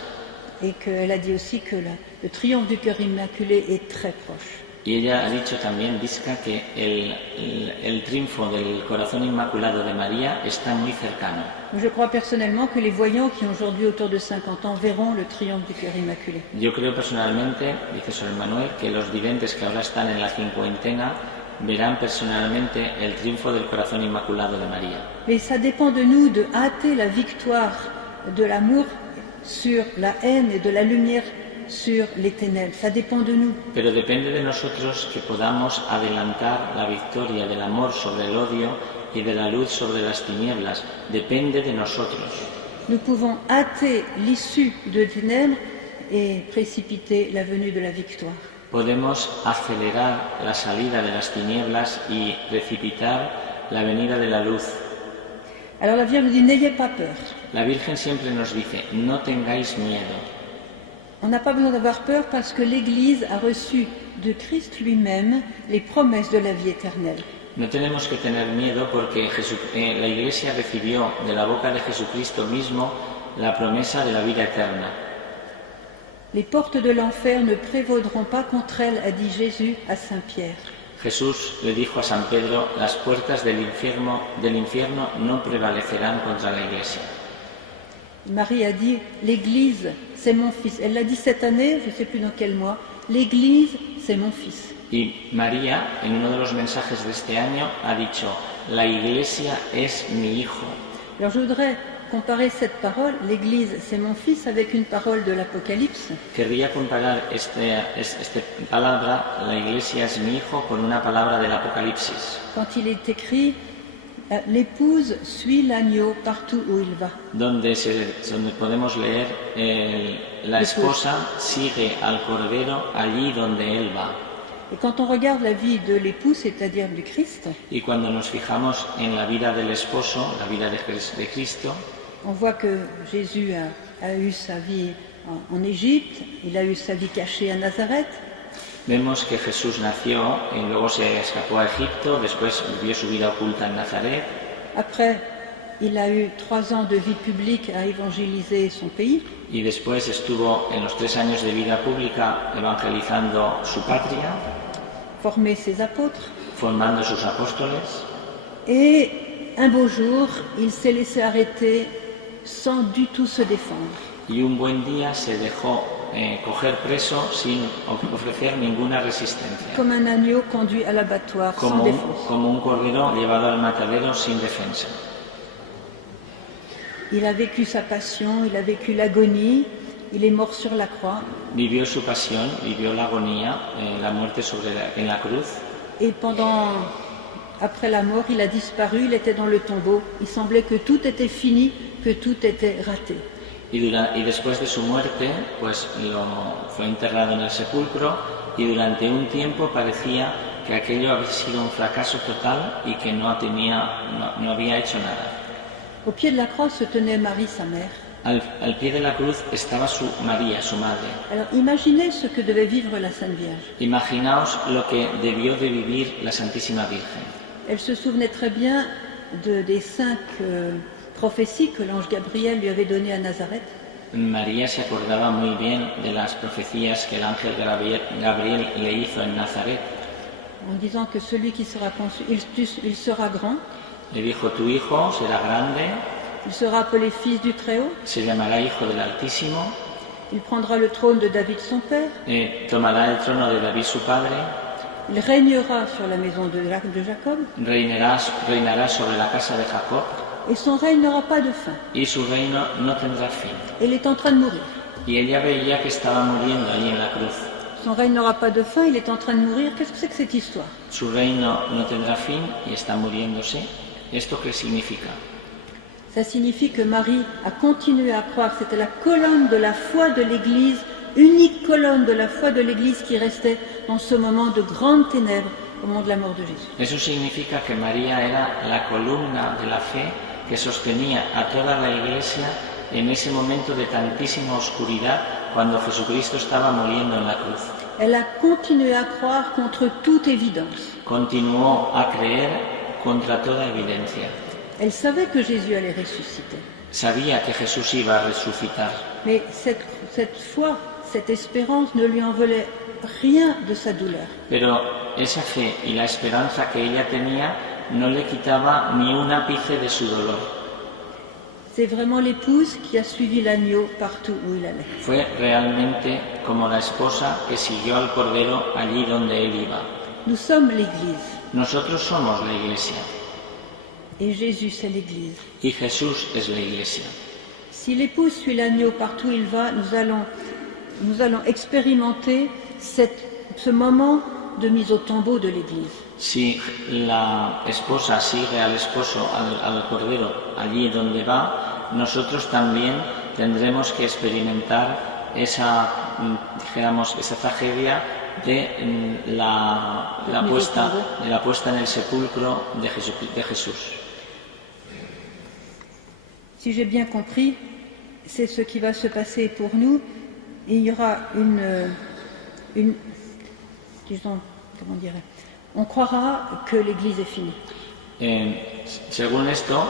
Et qu'elle a dit aussi que le triomphe du cœur immaculé est très proche. Y ella ha dicho también, Vizca, que el triunfo del corazón inmaculado de María está muy cercano. Je crois personnellement que les voyants qui ont aujourd'hui autour de 50 ans verront le triomphe du cœur immaculé. Yo creo personalmente, dice Sor Manuel, que los videntes que ahora están en la cincuentena verán personalmente el triunfo del corazón inmaculado de María. Mais ça dépend de nous de hâter la victoire de l'amour sur la haine et de la lumière sur les ténèbres. Ça dépend de nous. Pero depende de nosotros que podamos adelantar la victoria del amor sobre el odio y de la luz sobre las tinieblas. Depende de nosotros. Nous pouvons hâter l'issue de ténèbres et précipiter la venue de la victoire. Podemos acelerar la salida de las tinieblas y precipitar la venida de la luz. Alors la Vierge nous dit, n'ayez pas peur. La Virgen siempre nos dice, no tengáis miedo. On n'a pas besoin d'avoir peur parce que l'Église a reçu de Christ lui-même les promesses de la vie éternelle. No tenemos que tener miedo porque la Iglesia recibió de la boca de Jesucristo mismo la promesa de la vida eterna. Les portes de l'enfer ne prévaudront pas contre elle, a dit Jésus à Saint Pierre. Jesús le dijo a San Pedro, las puertas del infierno no prevalecerán contra la Iglesia. Marie a dit, l'Église, c'est mon fils. Elle l'a dit cette année, je ne sais plus dans quel mois, l'Église, c'est mon fils. Y María, en uno de los mensajes de este año, ha dicho, la Iglesia es mi hijo. Alors je voudrais comparer cette parole, l'Église c'est mon fils, avec une parole de l'Apocalypse. Querría comparar esta palabra, la Iglesia es mi hijo, con una palabra del Apocalipsis, Quand il est écrit, l'épouse suit l'agneau partout où il va. donde podemos leer, la esposa sigue al Cordero allí donde él va. Et quand on regarde la vie de l'époux, c'est-à-dire du Christ, Y cuando nos fijamos en la vida del esposo, la vida de Cristo, on voit que Jésus a eu sa vie en Égypte, il a eu sa vie cachée à Nazareth, vemos que Jesús nació y luego se escapó a Egipto, después vivió su vida oculta en Nazaret. après il a eu 3 ans de vie publique à évangéliser son pays, Y después estuvo en los 3 años de vida pública evangelizando su patria, former ses apôtres, formando sus apóstoles, et un beau jour, il s'est laissé arrêter sans du tout se défendre. y un buen día se dejó coger preso sin ofrecer ninguna resistencia, Comme un agneau conduit à l'abattoir sans défense. como un cordero llevado al matadero sin defensa. Il a vécu sa passion, il a vécu l'agonie, il est mort sur la croix. Vivió su pasión, vivió la agonía, la muerte en la cruz, Et après la mort, il a disparu, il était dans le tombeau. Il semblait que tout était fini, que tout était raté. y después de su muerte, pues fue enterrado en el sepulcro, y durante un tiempo parecía que aquello había sido un fracaso total y que no había hecho nada. Au pied de la croix se tenait Marie, sa mère. Al pie de la cruz estaba María, su madre. Alors imaginez ce que devait vivre la Sainte Vierge. Imaginaos lo que debió de vivir la Santísima Virgen. Elle se souvenait très bien des 5 prophéties que l'ange Gabriel lui avait données à Nazareth. María se acordaba muy bien de las profecías que el ángel Gabriel le hizo en Nazaret. En disant que celui qui sera conçu, il sera grand, Le dijo, tu hijo será grande, il sera appelé fils du Très-Haut, se llamará Hijo del Altísimo, il prendra le trône de David son père, tomará el trono de David su padre, il régnera sur la maison de Jacob, reinará sobre la casa de Jacob, et son règne n'aura pas de fin. y su reino no tendrá fin. Elle est en train de mourir. Y ella veía que estaba muriendo allí en la cruz. Son règne n'aura pas de fin, il est en train de mourir. Qu'est-ce que c'est que cette histoire? Su reino no tendrá fin y está muriéndose. ¿Esto qué significa? Ça signifie que Marie a continué à croire. C'était la colonne de la foi de l'Église, unique colonne de la foi de l'Église qui restait dans ce moment de grandes ténèbres au moment de la mort de Jésus. Eso significa que María era la columna de la fe que sostenía a toda la Iglesia en ese momento de tantísima oscuridad cuando Jesucristo estaba muriendo en la cruz. Elle a continué à croire contre toute évidence. Continuó a creer contra toda evidencia. Elle savait que Jésus allait ressusciter. Sabía que Jesús iba a resucitar, Mais cette foi, cette espérance ne lui en volait rien de sa douleur. pero esa fe y la esperanza que ella tenía no le quitaba ni un ápice de su dolor. C'est vraiment l'épouse qui a suivi l'agneau partout où il allait. Fue realmente como la esposa que siguió al Cordero allí donde él iba. Nous sommes l'Église Nosotros somos la Iglesia et Jésus c'est l'Église. y Jesús es la Iglesia. Si l'épouse suit l'agneau partout où il va, nous allons expérimenter ce moment de mise au tombeau de l'Église. Si la esposa sigue al esposo, al Cordero, allí donde va, nosotros también tendremos que experimentar esa tragedia de la puesta en el sepulcro de Jesús. Si j'ai bien compris, c'est ce qui va se passer pour nous. Et il y aura disons, comment dirais, on croira que l'Église est finie. Según esto,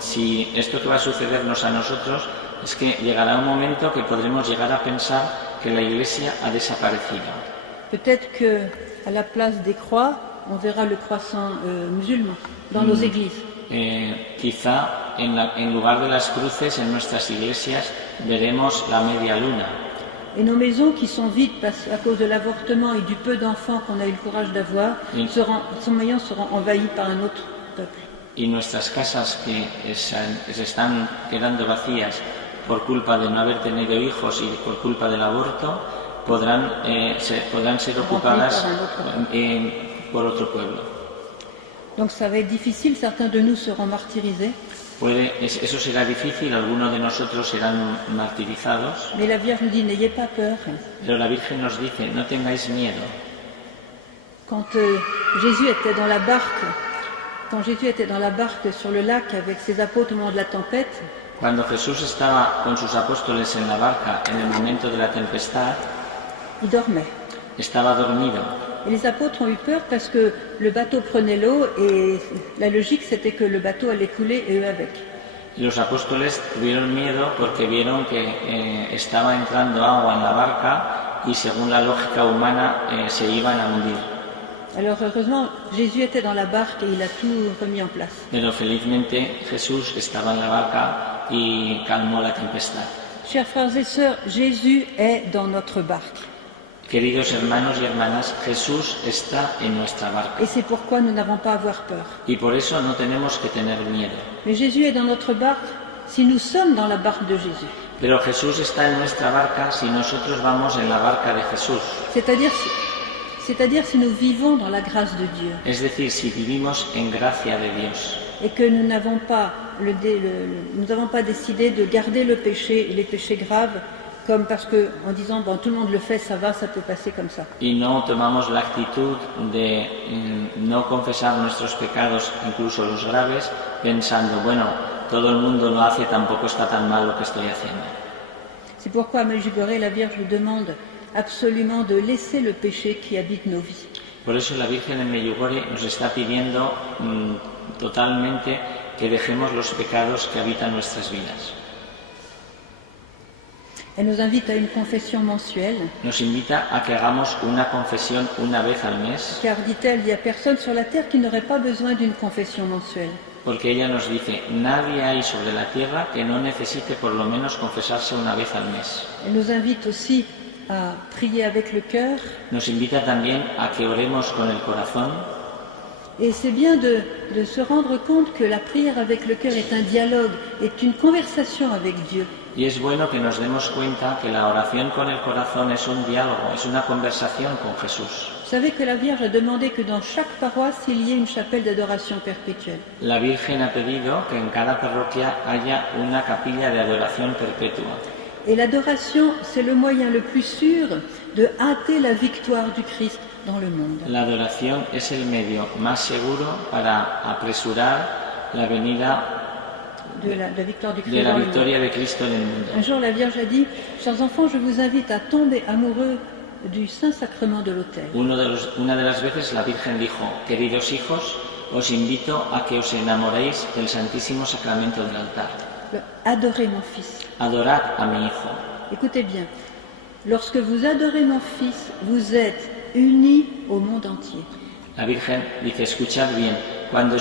si esto que va a sucedernos a nosotros es que llegará un momento que podremos llegar a pensar que la Iglesia ha desaparecido. Peut-être qu'à la place des croix, on verra le croissant musulman dans nos églises. Quizá en lugar de las cruces en nuestras iglesias veremos la media luna. Et nos maisons qui sont vides à cause de l'avortement et du peu d'enfants qu'on a eu le courage d'avoir, seront envahies par un autre peuple. Y nuestras casas que se están quedando vacías por culpa de no haber tenido hijos y por culpa del aborto, podrán ser ocupadas por otro pueblo. Donc ça va être difficile, certains de nous seront martyrisés. Eso será difícil, algunos de nosotros serán martirizados. Mais la Vierge nous dit, n'ayez pas peur. Pero la Virgen nos dice, no tengáis miedo. Quand Jésus était dans la barque, sur le lac avec ses apôtres au moment de la tempête, Cuando Jesús estaba con sus apóstoles en la barca en el momento de la tempestad, il dormait. Estaba dormido. Et les apôtres ont eu peur parce que le bateau prenait l'eau et la logique c'était que le bateau allait couler et eux avec. Y los apóstoles tuvieron miedo porque vieron que estaba entrando agua en la barca y según la lógica humana se iban a hundir. Alors heureusement, Jésus était dans la barque et il a tout remis en place. Pero felizmente Jesús estaba en la barca y calmó la tempestad. Chers frères et sœurs, Jésus est dans notre barque. Queridos hermanos y hermanas, Jesús está en nuestra barca. Et c'est pourquoi nous n'avons pas à avoir peur. Y por eso no tenemos que tener miedo. Mais Jésus est dans notre barque si nous sommes dans la barque de Jésus. Pero Jesús está en nuestra barca si nosotros vamos en la barca de Jesús. C'est-à-dire si nous vivons dans la grâce de Dieu. Es decir, si vivimos en gracia de Dios. Et que nous n'avons pas décidé de garder le péché et les péchés graves comme parce que en disant bon tout le monde le fait, ça va, ça peut passer comme ça. Y no tomamos la actitud de no confesar nuestros pecados, incluso los graves, pensando bueno, todo el mundo lo hace, tampoco está tan mal lo que estoy haciendo. C'est pourquoi à Medjugorje, la Vierge nous demande absolument de laisser le péché qui habite nos vies. Por eso la Virgen en Medjugorje nos está pidiendo totalmente que dejemos los pecados que habitan nuestras vidas. Elle nous invite à une confession mensuelle. Nos invita a que hagamos una confesión una vez al mes. Car, dit-elle, il n'y a personne sur la terre qui n'aurait pas besoin d'une confession mensuelle. Porque ella nos dice, nadie hay sobre la tierra que no necesite por lo menos confesarse una vez al mes. Elle nous invite aussi à prier avec le cœur. Nos invita también a que oremos con el corazón. Et c'est bien de se rendre compte que la prière avec le cœur est un dialogue, est une conversation avec Dieu. Y es bueno que nos demos cuenta que la oración con el corazón es un diálogo, es una conversación con Jesús. Vous savez que la Vierge a demandé que dans chaque paroisse, il y ait une chapelle d'adoration perpétuelle. La Virgen ha pedido que en cada parroquia haya una capilla de adoración perpetua. Et l'adoration, c'est le moyen le plus sûr de hâter la victoire du Christ dans le monde. La adoración es el medio más seguro para apresurar la venida de la victoire du Christ de la dans victoria le monde. de Cristo en el mundo. Un jour, la Vierge a dit, chers enfants, je vous invite à tomber amoureux du Saint-Sacrement de l'autel. Una de las veces la Virgen dijo, queridos hijos, os invito a que os enamoréis del Santísimo Sacramento del altar. Adorez mon fils. Adorad a mi hijo. Écoutez bien, lorsque vous adorez mon fils, vous êtes unis au monde entier. La Virgen dice, escuchad bien, cuando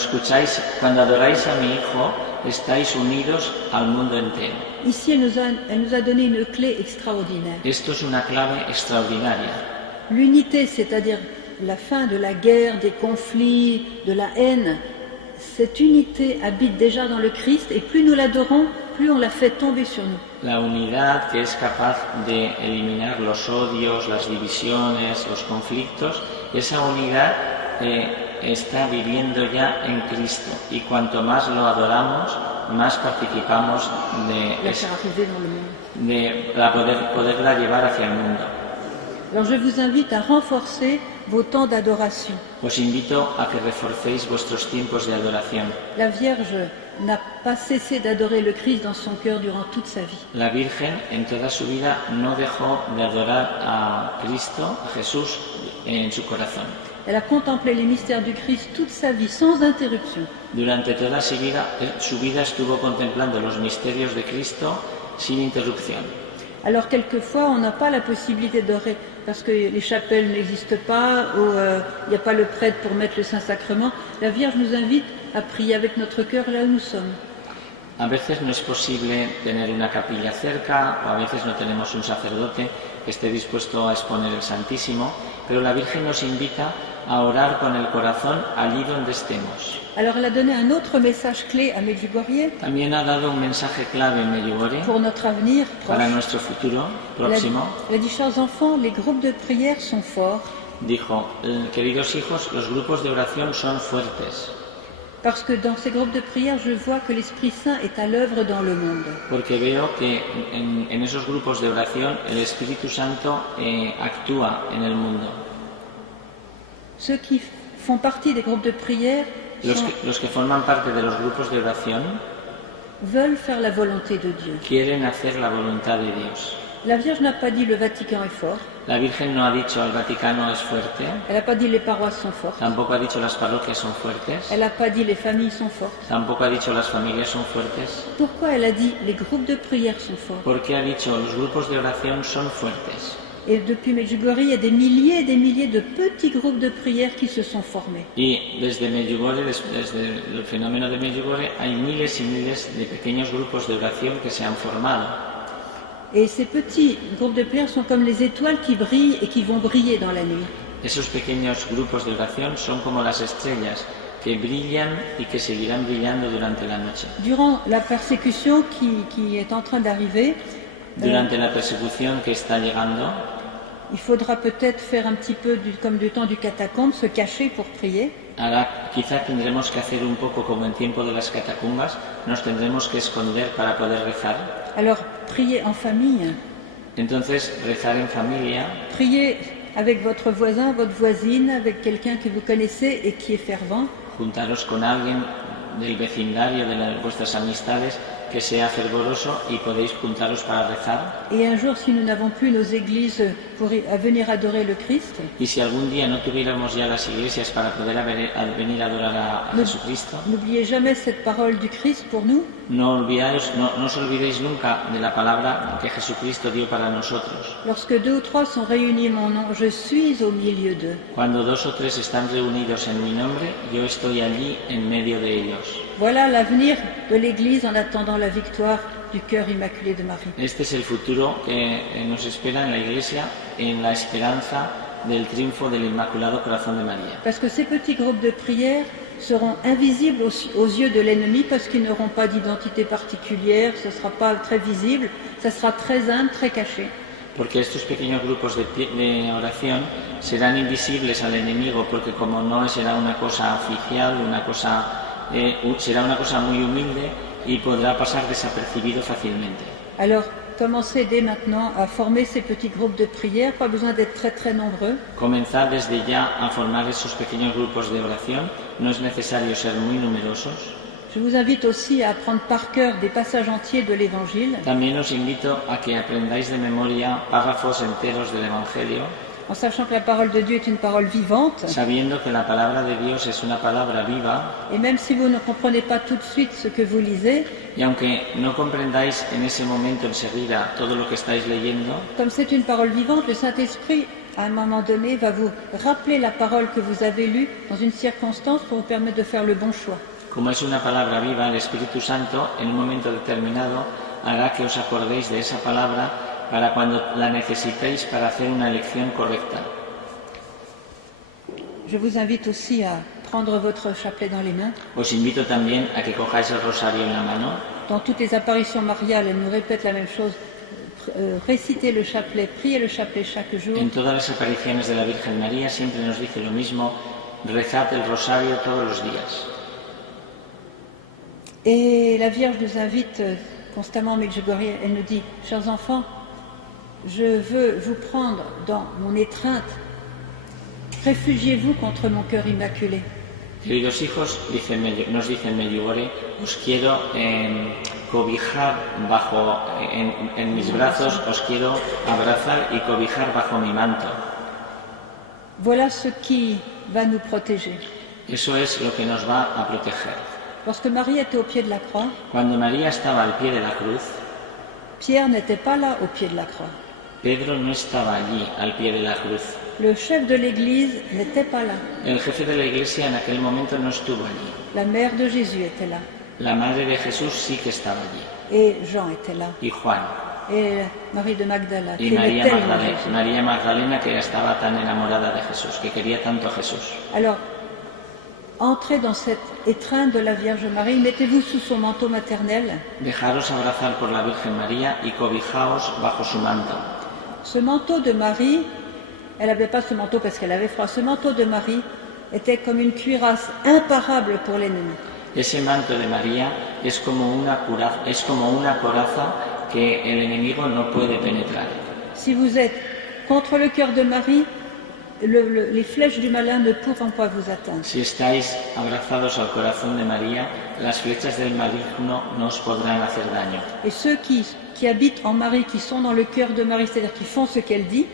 adoráis a mi hijo, estáis unidos al mundo entero. Ici, elle nous a donné une clé extraordinaire. Esto es una clave extraordinaria. L'unité, c'est-à-dire la fin de la guerre, des conflits, de la haine, cette unité habite déjà dans le Christ et plus nous l'adorons, plus on la fait tomber sur nous. La unidad que es capaz de eliminar los odios, las divisiones, los conflictos, esa unidad está viviendo ya en Cristo y cuanto más lo adoramos, más participamos de poderla llevar hacia el mundo. Alors je vous invite à renforcer vos temps d'adoration. Os invito a que reforcéis vuestros tiempos de adoración. La Vierge n'a pas cessé d'adorer le Christ dans son cœur durant toute sa vie. La Virgen en toda su vida no dejó de adorar a Cristo, a Jesús, en su corazón. Elle a contemplé les mystères du Christ toute sa vie, sans interruption. Durante toda su vida estuvo contemplando los misterios de Cristo sin interrupción. Alors quelquefois, on n'a pas la possibilité d'adorer parce que les chapelles n'existent pas ou il n'y a pas le prêtre pour mettre le Saint-Sacrement. La Vierge nous invite a prier avec notre cœur là où nous sommes. A veces no es posible tener una capilla cerca o a veces no tenemos un sacerdote, que esté dispuesto a exponer el Santísimo, pero la Virgen nos invita a orar con el corazón allí donde estemos. Alors elle a donné un autre message clé à Medjugorje También ha dado un mensaje clave en Medjugorje pour notre avenir para proche. nuestro futuro Elle a próximo. dit, chers enfants, les groupes de prière sont forts Dijo, queridos hijos, los grupos de oración son fuertes, parce que dans ces groupes de prière, je vois que l'Esprit Saint est à l'œuvre dans le monde. porque veo que en esos grupos de oración el Espíritu Santo actúa en el mundo. Ceux qui font partie des groupes de prière Los que forman parte de los grupos de oración veulent faire la volonté de Dieu. quieren hacer la voluntad de Dios. La Vierge n'a pas dit le Vatican est fort, La Virgen no ha dicho el Vaticano es fuerte, elle n'a pas dit les paroisses sont fortes, tampoco ha dicho las parroquias son fuertes, elle n'a pas dit les familles sont fortes. tampoco ha dicho las familias son fuertes. Pourquoi elle a dit les groupes de prière sont forts? Porque ha dicho los grupos de oración son fuertes. Et depuis Medjugorje, il y a des milliers et des milliers de petits groupes de prière qui se sont formés. Y desde Medjugorje, desde el fenómeno de Medjugorje, hay miles y miles de pequeños grupos de oración que se han formado. Et ces petits groupes de prière sont comme les étoiles qui brillent et qui vont briller dans la nuit. Esos pequeños grupos de oración son como las estrellas que brillan y que seguirán brillando durante la noche. Durant la persécution qui est en train d'arriver, Durante la persecución que está llegando, il faudra peut-être faire un petit peu comme du temps du catacombe, se cacher pour prier. ahora quizá tendremos que hacer un poco como en tiempo de las catacumbas, nos tendremos que esconder para poder rezar. Alors, priez en famille, Entonces, rezar en familia, priez avec votre voisin, votre voisine, avec quelqu'un que vous connaissez et qui est fervent. juntaros con alguien del vecindario, de vuestras amistades, que sea fervoroso y podéis juntaros para rezar. Et un jour, si nous n'avons plus nos églises pour venir adorer le Christ, Y si algún día no tuviéramos ya las iglesias para poder venir a adorar a Jesucristo, n'oubliez jamais cette parole du Christ pour nous. no os olvidéis nunca de la palabra que Jesucristo dio para nosotros. Lorsque 2 ou 3 sont réunis en mon nom, je suis au milieu d'eux. Cuando 2 o 3 están reunidos en mi nombre, yo estoy allí en medio de ellos. Voilà l'avenir de l'Église en attendant la victoire du cœur immaculé de Marie. Este es el futuro que nos espera en la Iglesia, en la esperanza del triunfo del Inmaculado Corazón de María. Parce que ces petits groupes de prière seront invisibles aux yeux de l'ennemi parce qu'ils n'auront pas d'identité particulière, ce ne sera pas très visible, ça sera très humble, très caché. Porque estos pequeños grupos de oración serán invisibles al enemigo, porque como no será una cosa oficial, será una cosa muy humilde y podrá pasar desapercibido fácilmente. Alors, commencez dès maintenant à former ces petits groupes de prière, pas besoin d'être très très nombreux. Comenzad desde ya a formar esos pequeños grupos de oración, no es necesario ser muy numerosos. Je vous invite aussi à apprendre par cœur des passages entiers de l'Évangile, También os invito a que aprendáis de memoria párrafos enteros del Evangelio, en sachant que la parole de Dieu est une parole vivante. sabiendo que la palabra de Dios es una palabra viva, Et même si vous ne comprenez pas tout de suite ce que vous lisez, y aunque no comprendáis en ese momento enseguida todo lo que estáis leyendo, comme c'est une parole vivante, le Saint-Esprit, à un moment donné, va vous rappeler la parole que vous avez lue dans une circonstance pour vous permettre de faire le bon choix. como es una palabra viva, el Espíritu Santo en un momento determinado hará que os acordéis de esa palabra para cuando la necesitéis para hacer una elección correcta. Je vous invite aussi à prendre votre chapelet dans les mains. Os invito también a que cojáis el rosario en la mano. Dans toutes les apparitions mariales, elle nous répète la même chose. Récitez le chapelet, priez le chapelet chaque jour. En todas las apariciones de la Virgen María siempre nos dice lo mismo, rezad el rosario todos los días. Et la Vierge nous invite constamment à Medjugorje, elle nous dit, chers enfants, je veux vous prendre dans mon étreinte, réfugiez-vous contre mon cœur immaculé. Queridos hijos, nos dice en Medjugorje, os quiero cobijar en mis brazos, os quiero abrazar y cobijar bajo mi manto. Voilà ce qui va nous protéger. Eso es lo que nos va a proteger. Lorsque Marie était au pied de la croix, Cuando María estaba al pie de la cruz, Pierre n'était pas là au pied de la croix. Pedro no estaba allí al pie de la cruz. Le chef de l'Église n'était pas là. El jefe de la iglesia en aquel momento no estuvo allí. La mère de Jésus était là. La madre de Jesús sí que estaba allí. Et Jean était là. Y Juan. et Marie de Magdala, y qui aimait tellement Jésus. María Magdalena, que estaba tan enamorada de Jesús, que quería tanto a Jesús. Alors, entrez dans cette étreinte de la Vierge Marie, mettez-vous sous son manteau maternel. Dejaros abrazar por la Virgen María y cobijaos bajo su manto. Ce manteau de Marie, elle n'avait pas ce manteau parce qu'elle avait froid, ce manteau de Marie était comme une cuirasse imparable pour l'ennemi. Ese manto de María es como una coraza que el enemigo no puede penetrar. Si vous êtes contre le cœur de Marie, les flèches du malin ne pourront pas vous atteindre. Si estáis abrazados al corazón de María, las flechas del maligno no os podrán hacer daño. Et ceux qui habitent en Marie, qui sont dans le cœur de Marie, c'est-à-dire qui font ce qu'elle dit,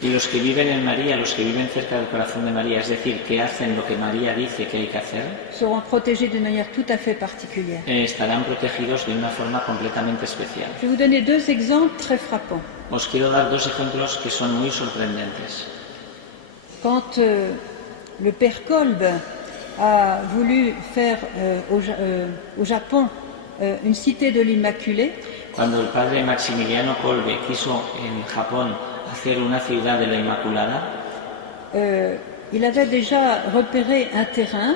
Y los que viven en María, los que viven cerca del corazón de María, es decir, que hacen lo que María dice que hay que hacer, seront protégés d'une manière tout à fait particulière. estarán protegidos de una forma completamente especial. Je vais vous donner deux exemples très frappants. Os quiero dar dos ejemplos que son muy sorprendentes. Quand le père Kolb a voulu faire au Japon une cité de l'Immaculée, Cuando el padre Maximiliano Kolbe quiso en Japón hacer una ciudad de la Inmaculada, il avait déjà repéré un terrain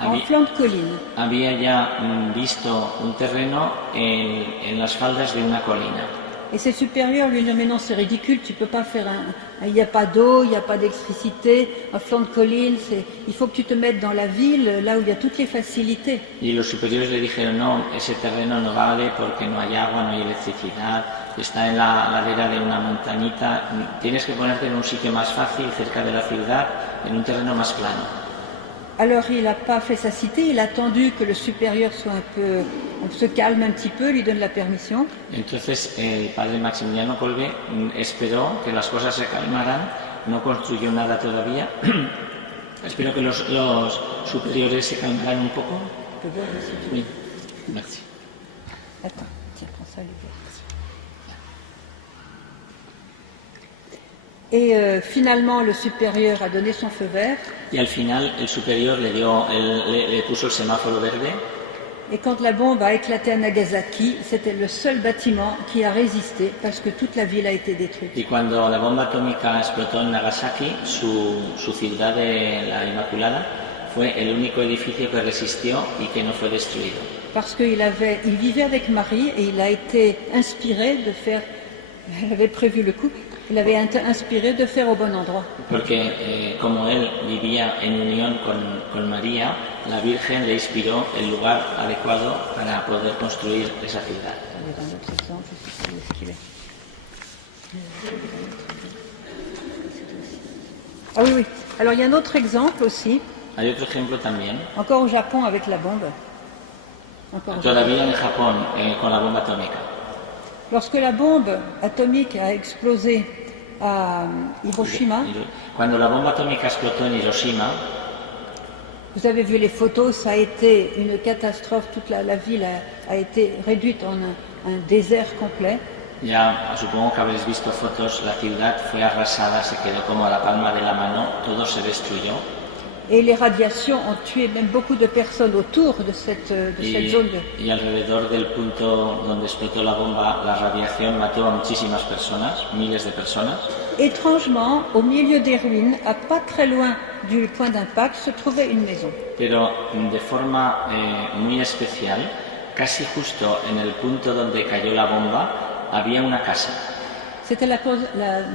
en flanc de colline. había ya visto un terreno en las faldas de una colina. Et ses supérieurs lui ont dit mais non, c'est ridicule, tu peux pas faire il n'y a pas d'eau, il n'y a pas d'électricité, un flanc de colline, il faut que tu te mettes dans la ville, là où il y a toutes les facilités. Y los superiores le dijeron, no, ese terreno no vale porque no hay agua, no hay electricidad, está en la ladera de una montañita, tienes que ponerte en un sitio más fácil, cerca de la ciudad, en un terreno más plano. Alors il n'a pas fait sa cité, il a attendu que le supérieur soit se calme un petit peu, lui donne la permission. Entonces el padre Maximiliano Kolbe esperó que las cosas se calmaran, no construyó nada todavía. Espero que los superiores se calmaran un poco. Sí, gracias. Attends, tiens, prends ça, lui. Et finalement, le supérieur a donné son feu vert. Y al final el superior le puso el semáforo verde. Et quand la bombe a éclaté à Nagasaki, c'était le seul bâtiment qui a résisté parce que toute la ville a été détruite. Y cuando la bomba atómica explotó en Nagasaki, su ciudad de la Inmaculada fue el único edificio que resistió y que no fue destruido. Parce qu'il vivait avec Marie et il a été inspiré de faire, elle avait prévu le coup, il avait été inspiré de faire au bon endroit. Porque como él vivía en unión con María, la Virgen le inspiró el lugar adecuado para poder construir esa ciudad. Ah oui, oui. Alors il y a un autre exemple aussi, Hay otro ejemplo también, encore au Japon avec la bombe. todavía en Japón, con la bomba atómica. Lorsque la bombe atomique a explosé à Hiroshima, Cuando la bomba atómica explotó en Hiroshima, vous avez vu les photos, ça a été une catastrophe, toute la ville a été réduite en un désert complet. ya supongo que habéis visto fotos, la ciudad fue arrasada, se quedó como a la palma de la mano, todo se destruyó. Et les radiations ont tué même beaucoup de personnes autour de cette zone. Y alrededor del punto donde explotó la bomba, la radiación mató a muchísimas personas, miles de personas. Étrangement, au milieu des ruines, à pas très loin du point d'impact, se trouvait une maison. Pero de forma muy especial, casi justo en el punto donde cayó la bomba, había una casa. C'était la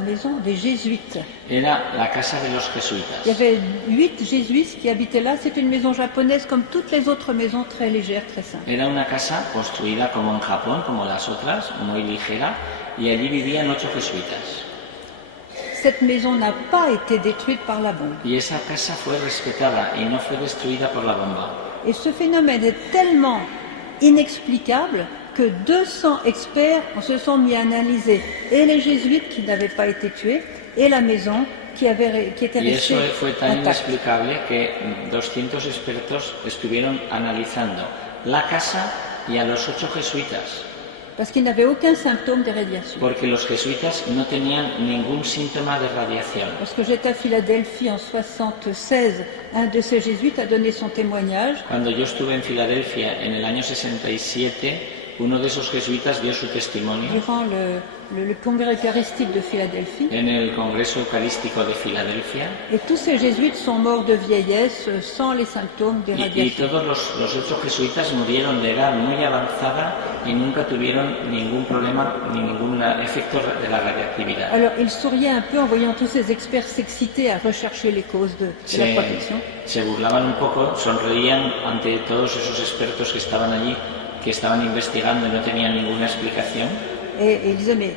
maison des jésuites. Era la casa de los jesuitas. Il y avait 8 jésuites qui habitaient là. C'est une maison japonaise comme toutes les autres maisons, très légère, très simple. Era una casa construida como en Japón, como las otras, muy ligera, y allí vivían 8 jesuitas. Cette maison n'a pas été détruite par la bombe. Y esa casa fue respetada y no fue destruida por la bomba. Et ce phénomène est tellement inexplicable que 200 experts se sont mis à analyser et les jésuites qui n'avaient pas été tués et la maison qui était restée Y eso fue tan intacte. inexplicable que 200 expertos estuvieron analizando la casa y a los 8 jesuitas, Parce qu'ils n'avaient aucun symptôme de radiation. porque los jesuitas no tenían ningún síntoma de radiación. Lorsque j'étais à Philadelphie en 1976, un de ces jésuites a donné son témoignage. Cuando yo estuve en Filadelfia en el año 67, uno de esos jesuitas dio su testimonio durant le congrès eucharistique de Philadelphie. en el Congreso Eucarístico de Filadelfia. Et tous ces jésuites sont morts de vieillesse sans les symptômes des Y radiations. todos los 8 jesuitas murieron de edad muy avanzada y nunca tuvieron ningún problema ni ningún efecto de la radiactividad. Alors, il souriait un peu en voyant tous ces experts s'exciter à rechercher les causes de la protection. Se burlaban un poco, sonreían ante todos esos expertos que estaban allí, que estaban investigando y no tenían ninguna explicación. Et il disait, mais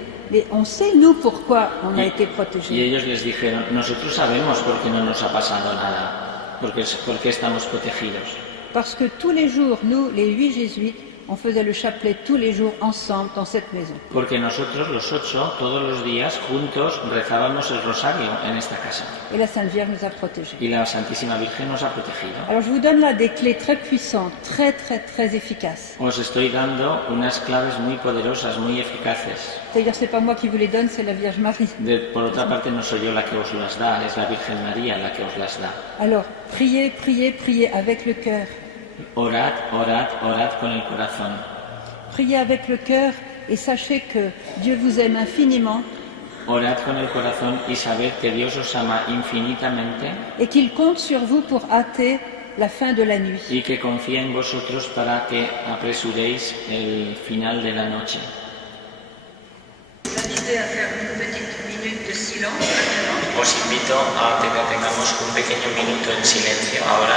on sait, nous, pourquoi on a été Y protégés. ellos les dijeron, nosotros sabemos por qué no nos ha pasado nada, por qué estamos protegidos. Parce que tous les jours, nous, les 8 jésuites, on faisait le chapelet tous les jours ensemble dans cette maison. Porque nosotros, los 8, todos los días, juntos, rezábamos el rosario en esta casa. Et la Sainte Vierge nous a protégés. Y la Santísima Virgen nos ha protegido. Alors, je vous donne là des clés très puissantes, très, très, très efficaces. Os estoy dando unas claves muy poderosas, muy eficaces. C'est-à-dire, c'est pas moi qui vous les donne, c'est la Vierge Marie. Por otra parte, no soy yo la que os las da, es la Virgen María la que os las da. Alors, priez, priez, priez avec le cœur. Orad, orad, orad con el corazón. Priez avec le cœur et sachez que Dieu vous aime infiniment Orad con el corazón y sabed que Dios os ama infinitamente et qu'il compte sur vous pour hâter la fin de la nuit. y que confía en vosotros para que apresuréis el final de la noche. Os invito a que tengamos un pequeño minuto en silencio ahora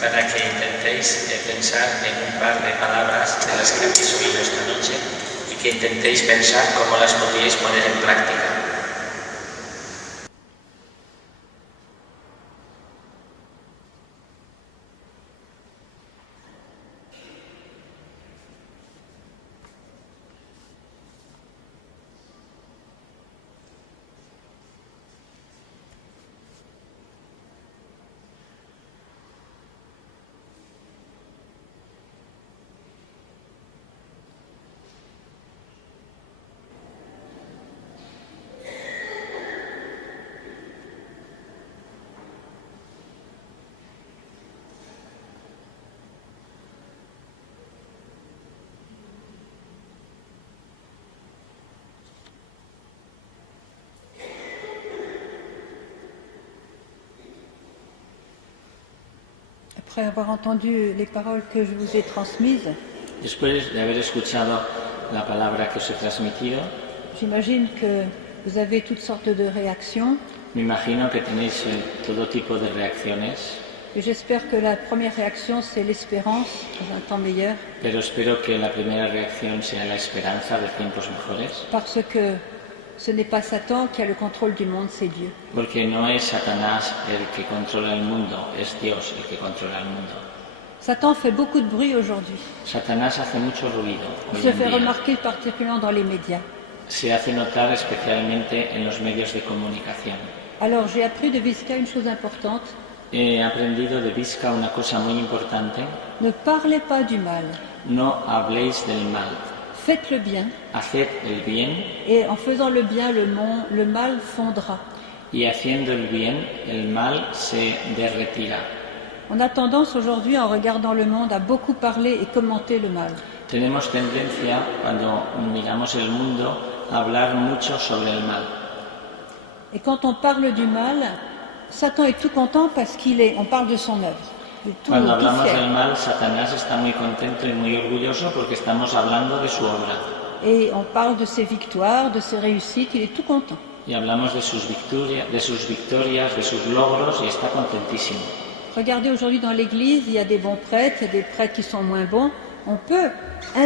para que intentéis pensar en un par de palabras de las que habéis oído esta noche y que intentéis pensar cómo las podríais poner en práctica. Après avoir entendu les paroles que je vous ai transmises, Después de haber escuchado la palabra que os he transmitido, j'imagine que vous avez toutes sortes de réactions me imagino que tenéis todo tipo de reacciones, et j'espère que la première réaction c'est l'espérance dans un temps meilleur, pero espero que la primera reacción sea la esperanza de tiempos mejores, parce que ce n'est pas Satan qui a le contrôle du monde, c'est Dieu. porque no es Satanás el que controla el mundo, es Dios el que controla el mundo. Satan fait beaucoup de bruit aujourd'hui. Satanás hace mucho ruido Il hoy se en fait día. remarquer particulièrement dans les médias. Se hace notar especialmente en los medios de comunicación. Alors j'ai appris de Visca une chose importante, He aprendido de Visca una cosa muy importante: ne parlez pas du mal, no habléis del mal, faites le bien, haced el bien, et en faisant le bien, le mal fondra. y haciendo el bien, el mal se derretirá. On a tendance aujourd'hui, en regardant le monde, à beaucoup parler et commenter le mal. Tenemos tendencia, cuando miramos el mundo, a hablar mucho sobre el mal. Et quand on parle du mal, Satan est tout content parce on parle de son œuvre. Il est tout, Cuando tout hablamos fier. del mal, Satanás está muy contento y muy orgulloso porque estamos hablando de su obra. Et on parle de ses victoires, de ses réussites, il est tout content. Y hablamos de sus victorias, de sus logros, y está contentísimo. Regardez aujourd'hui dans l'Église, il y a des bons prêtres, il y a des prêtres qui sont moins bons. On peut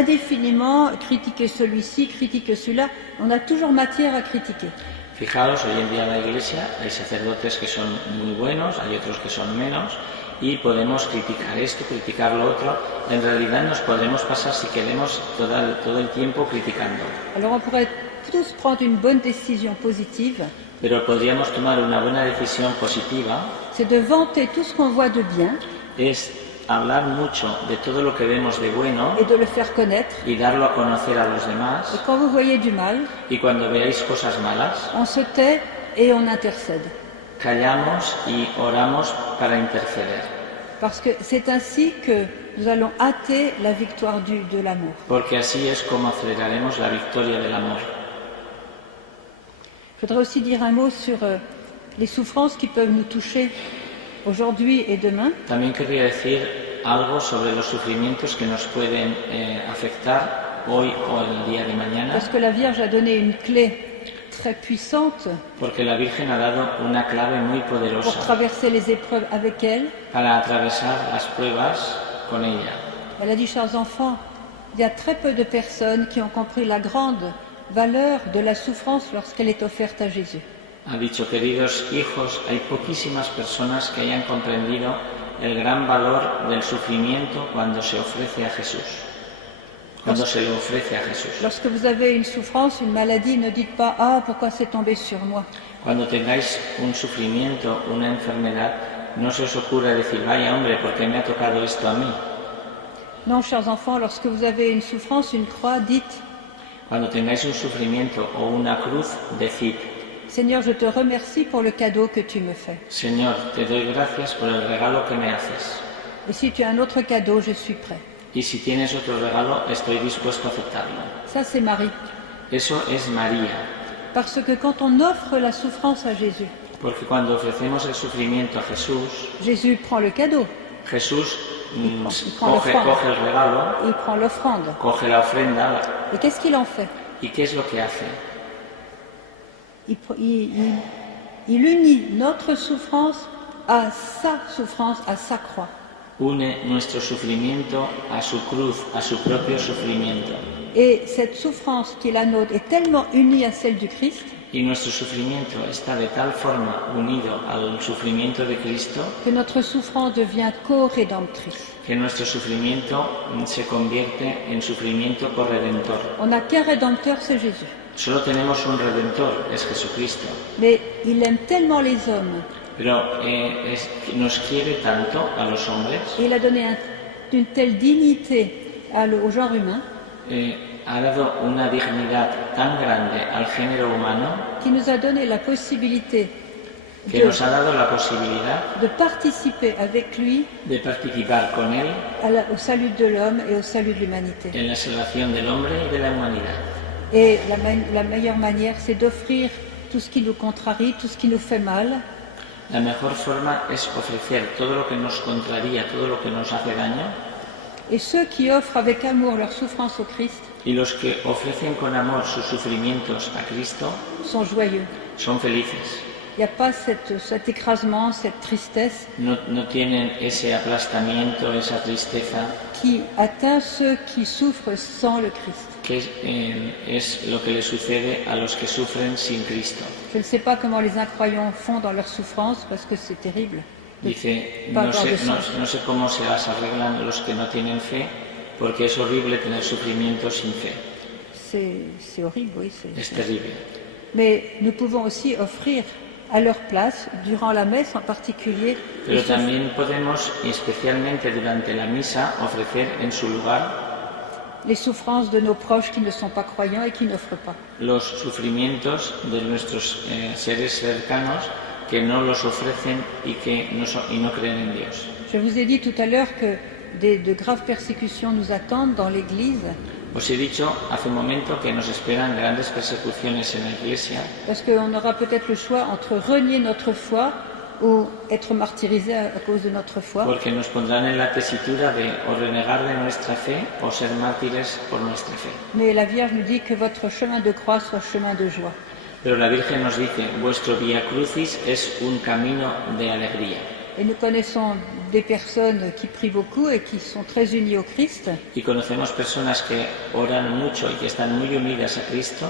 indéfiniment critiquer celui-ci, critiquer celui-là. On a toujours matière à critiquer. Fijaos, hoy en día en la Iglesia hay sacerdotes que son muy buenos, hay otros que son menos, y podemos criticar esto, criticar lo otro. En realidad nos podremos pasar, si queremos, todo el tiempo criticando. Alors on pourrait tous prendre une bonne décision positive, Pero podríamos tomar una buena decisión positiva, c'est de vanter tout ce qu'on voit de bien es hablar mucho de todo lo que vemos de bueno et de le faire connaître. y darlo a conocer a los demás. Et quand vous voyez du mal, Y cuando veáis cosas malas, on se tait et on intercède. callamos y oramos para interceder. Parce que c'est ainsi que nous allons hâter la victoire de l'amour. Porque así es como aceleraremos la victoria del amor. Je voudrais aussi dire un mot sur les souffrances qui peuvent nous toucher aujourd'hui et demain. También querría decir algo sobre los sufrimientos que nos pueden afectar hoy o el día de mañana. Parce que la Vierge a donné une clé très puissante Porque la Virgen ha dado una clave muy pour poderosa traverser les épreuves avec elle. para atravesar las pruebas con ella. Elle a dit, chers enfants, il y a très peu de personnes qui ont compris la grande valeur de la souffrance lorsqu'elle est offerte à Jésus. Ha dicho, queridos hijos, hay poquísimas personas que hayan comprendido el gran valor del sufrimiento cuando se ofrece a Jesús. Cuando se le ofrece a Jesús. Lorsque vous avez une souffrance, une maladie, ne dites pas « Ah, pourquoi c'est tombé sur moi ?» Cuando tengáis un sufrimiento, una enfermedad, no se os ocurra decir, vaya hombre, ¿por qué me ha tocado esto a mí? Non, chers enfants, lorsque vous avez une souffrance, une croix, dites Cuando tengáis un sufrimiento o una cruz, decid, « Seigneur, je te remercie pour le cadeau que tu me fais. Señor, te doy gracias por el regalo que me haces. Et si tu as un autre cadeau, je suis prêt. » Y si tienes otro regalo, estoy dispuesto a aceptarlo. Ça, c'est Marie. Eso es María. Parce que quand on offre la souffrance à Jésus, Porque cuando ofrecemos el sufrimiento a Jesús, Jésus prend le cadeau, Jesús prend coge el regalo, il prend l'offrande. coge la ofrenda. Et qu'est-ce qu'il en fait? ¿Y qué es lo que hace? Il unit notre souffrance à sa souffrance, à sa croix. Une nuestro sufrimiento a su cruz, a su propio sufrimiento. Et cette souffrance qui est la nôtre est tellement unie à celle du Christ Y nuestro sufrimiento está de tal forma unido al sufrimiento de Cristo que notre souffrance devient co-rédemptrice. que nuestro sufrimiento se convierte en sufrimiento corredentor. On n'a qu'un rédempteur, c'est Jésus. Solo tenemos un redentor, es Jesucristo. Mais il aime tellement les hommes Pero nos quiere tanto a los hombres, et il a donné une telle dignité au genre humain ha dado una dignidad tan grande al género humano qui nous a donné la possibilité que nos ha dado la posibilidad de participer avec lui de participar con Él au salut de l'homme et au salut de l'humanité. en la salvación del hombre y de la humanidad. Et la meilleure manière, c'est d'offrir tout ce qui nous contrarie, tout ce qui nous fait mal, La mejor forma es ofrecer todo lo que nos contraría, todo lo que nos hace daño, et ceux qui offrent avec amour leur souffrance au Christ y los que ofrecen con amor sus sufrimientos a Cristo sont joyeux. son felices. Il n'y a pas cet écrasement, cette tristesse No tienen ese aplastamiento, esa tristeza, qui atteint ceux qui souffrent sans le Christ. que es lo que le sucede a los que sufren sin Cristo. Je ne sais pas comment les incroyants font dans leur souffrance parce que c'est terrible. Dice, Pas no avoir de sé, sens. no sé cómo se las arreglan los que no tienen fe, porque es horrible tener sufrimiento sin fe. C'est horrible, oui. Es terrible. Mais nous pouvons aussi offrir à leur place, durant la messe en particulier, Pero también podemos, y especialmente durante la misa, ofrecer en su lugar les souffrances de nos proches qui ne sont pas croyants et qui n'offrent pas. los sufrimientos de nuestros seres cercanos que no los ofrecen y que no creen en Dios. Je vous ai dit tout à l'heure que de graves persécutions nous attendent dans l'Église Os he dicho hace un momento que nos esperan grandes persecuciones en la Iglesia, parce qu'on aura peut-être le choix entre renier notre foi ou être martyrisé à cause de notre foi. porque nos pondrán en la tesitura de o renegar de nuestra fe o ser mártires por nuestra fe. Mais la Vierge nous dit que votre chemin de croix soit chemin de joie. Pero la Virgen nos dice, vuestro vía crucis es un camino de alegría. Et nous connaissons des personnes qui prient beaucoup et qui sont très unies au Christ Y conocemos personas que oran mucho y que están muy unidas a Cristo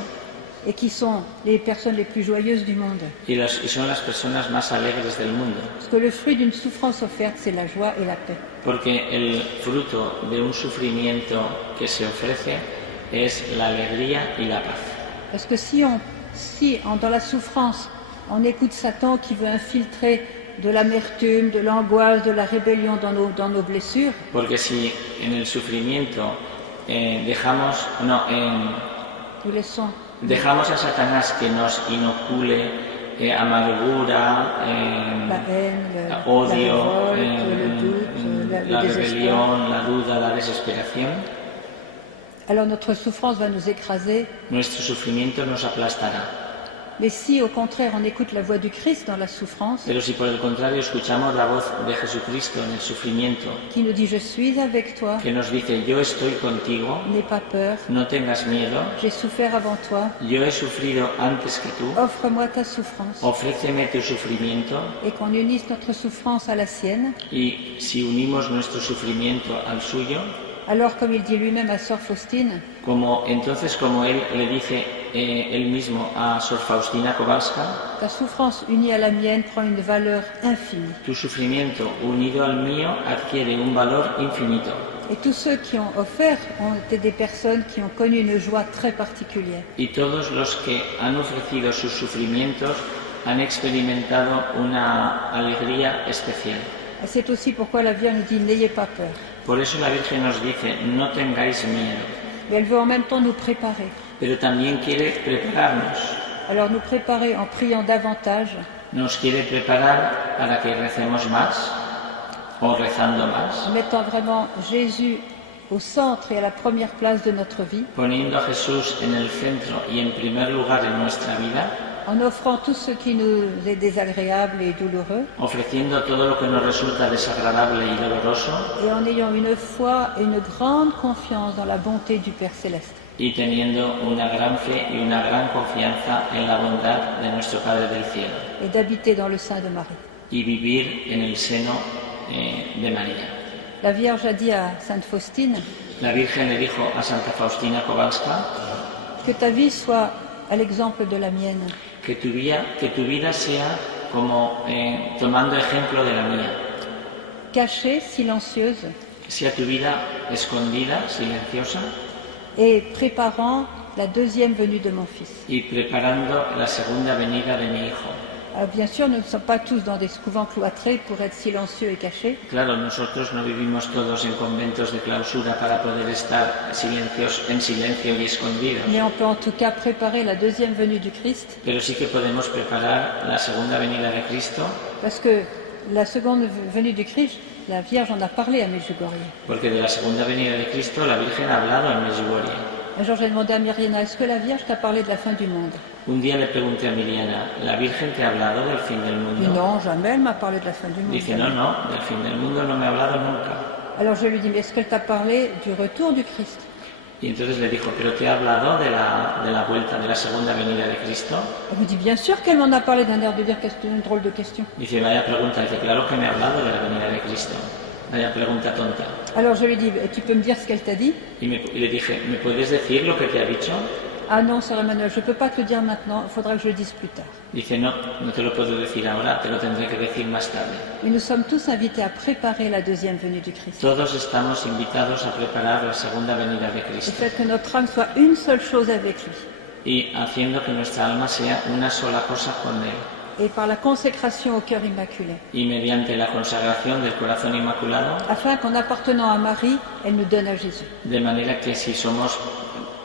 et qui sont les personnes les plus joyeuses du monde. y son las personas más alegres del mundo. Parce que le fruit d'une souffrance offerte, c'est la joie et la paix. Porque el fruto de un sufrimiento que se ofrece es la alegría y la paz. Parce que dans la souffrance, on écoute Satan qui veut infiltrer de l'amertume, de l'angoisse, de la rébellion dans nos blessures, Porque si en el sufrimiento nous laissons dejamos a Satanás que nos inocule amargura, la haine, la odio, révolte, le doute, la le désespoir. rebelión, la duda, la desesperación, Alors notre souffrance va nous écraser. nuestro sufrimiento nos aplastará. Mais si au contraire on écoute la voix du Christ dans la souffrance, Pero si por el contrario escuchamos la voz de Jesucristo en el sufrimiento, qui nous dit je suis avec toi, que nos dice yo estoy contigo, n'aie pas peur, no tengas miedo, j'ai souffert avant toi, yo he sufrido antes que tú, offre-moi ta souffrance. ofréceme tu sufrimiento, Et qu'on unisse notre souffrance à la sienne, y si unimos nuestro sufrimiento al suyo, alors comme il dit lui-même à Sœur Faustine, entonces como él le dice él mismo a Sor Faustina Kowalska, ta souffrance unie à la mienne prend une valeur infinie. tu sufrimiento unido al mío adquiere un valor infinito. Et tous ceux qui ont offert ont été des personnes qui ont connu une joie très particulière. Y todos los que han ofrecido sus sufrimientos han experimentado una alegría especial. Et c'est aussi pourquoi la Vierge nous dit n'ayez pas peur. Por eso la Virgen nos dice, no tengáis miedo, Mais elle veut en même temps nous préparer. pero también quiere prepararnos. Alors nous préparer en priant davantage, Nos quiere preparar para que recemos más o rezando más, en mettant vraiment Jésus au centre et à la première place de notre vie, poniendo a Jesús en el centro y en primer lugar en nuestra vida, en offrant tout ce qui nous est désagréable et douloureux, ofreciendo todo lo que nos resulta desagradable y doloroso et en ayant une foi et une grande confiance dans la bonté du Père Céleste. y teniendo una gran fe y una gran confianza en la bondad de nuestro Padre del Cielo Et d'habiter dans le sein de Marie. y vivir en el seno de María. La Vierge a dit à Sainte Faustine La Virgen le dijo a Santa Faustina Kowalska que ta vie soit à l'exemple de la mienne, que tu vida sea como tomando ejemplo de la mía, cachée, silencieuse, que sea tu vida escondida, silenciosa et préparant la deuxième venue de mon Fils. y preparando la segunda venida de mi Hijo. Alors, bien sûr, nous ne sommes pas tous dans des couvents cloîtrés pour être silencieux et cachés, Claro, nosotros no vivimos todos en conventos de clausura para poder estar en silencio y escondidos, mais on peut en tout cas préparer la deuxième venue du Christ, pero sí que podemos preparar la segunda venida de Cristo, parce que la seconde venue du Christ, la Vierge en a parlé à Medjugorje. porque de la segunda venida de Cristo la Virgen ha hablado en Medjugorje. Un jour, j'ai demandé à Myriana, est-ce que la Vierge t'a parlé de la fin du monde? Un día le pregunté a Miriana, ¿la Virgen te ha hablado del fin del mundo? Non, jamais elle m'a parlé de la fin du monde. Dice, no, del fin del mundo no me ha hablado nunca. Alors je lui dis, mais est-ce qu'elle t'a parlé du retour du Christ? Y entonces le dijo, ¿pero te ha hablado de la vuelta, de la segunda venida de Cristo? Elle me dit, bien sûr qu'elle m'en a parlé, d'un air de dire que c'était une drôle de question. Dice, vaya pregunta. Dice, claro que me ha hablado de la venida de Cristo. Vaya pregunta tonta. Alors je lui dis, tu peux me dire ce qu'elle t'a dit? Y le dije, ¿me puedes decir lo que te ha dicho? Ah non, Sœur Emmanuel, je ne peux pas te le dire maintenant, il faudra que je le dise plus tard. Dice, no te lo puedo decir ahora, te lo tendré que decir más tarde. Mais nous sommes tous invités à préparer la deuxième venue du Christ. Todos estamos invitados a preparar la segunda venida de Le Cristo fait que notre âme soit une seule chose avec lui. y haciendo que nuestra alma sea una sola cosa con Él. Et par la consécration au cœur immaculé. Y mediante la consagración del corazón inmaculado, Afin qu'en appartenant à Marie, elle nous donne à Jésus. de manera que si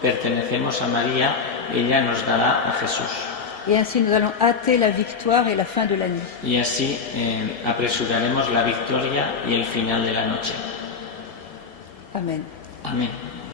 pertenecemos a María, ella nos dará a Jesús. Et ainsi nous allons hâter la victoire et la fin de la nuit. Y así apresuraremos la victoria y el final de la noche. Amen. Amén.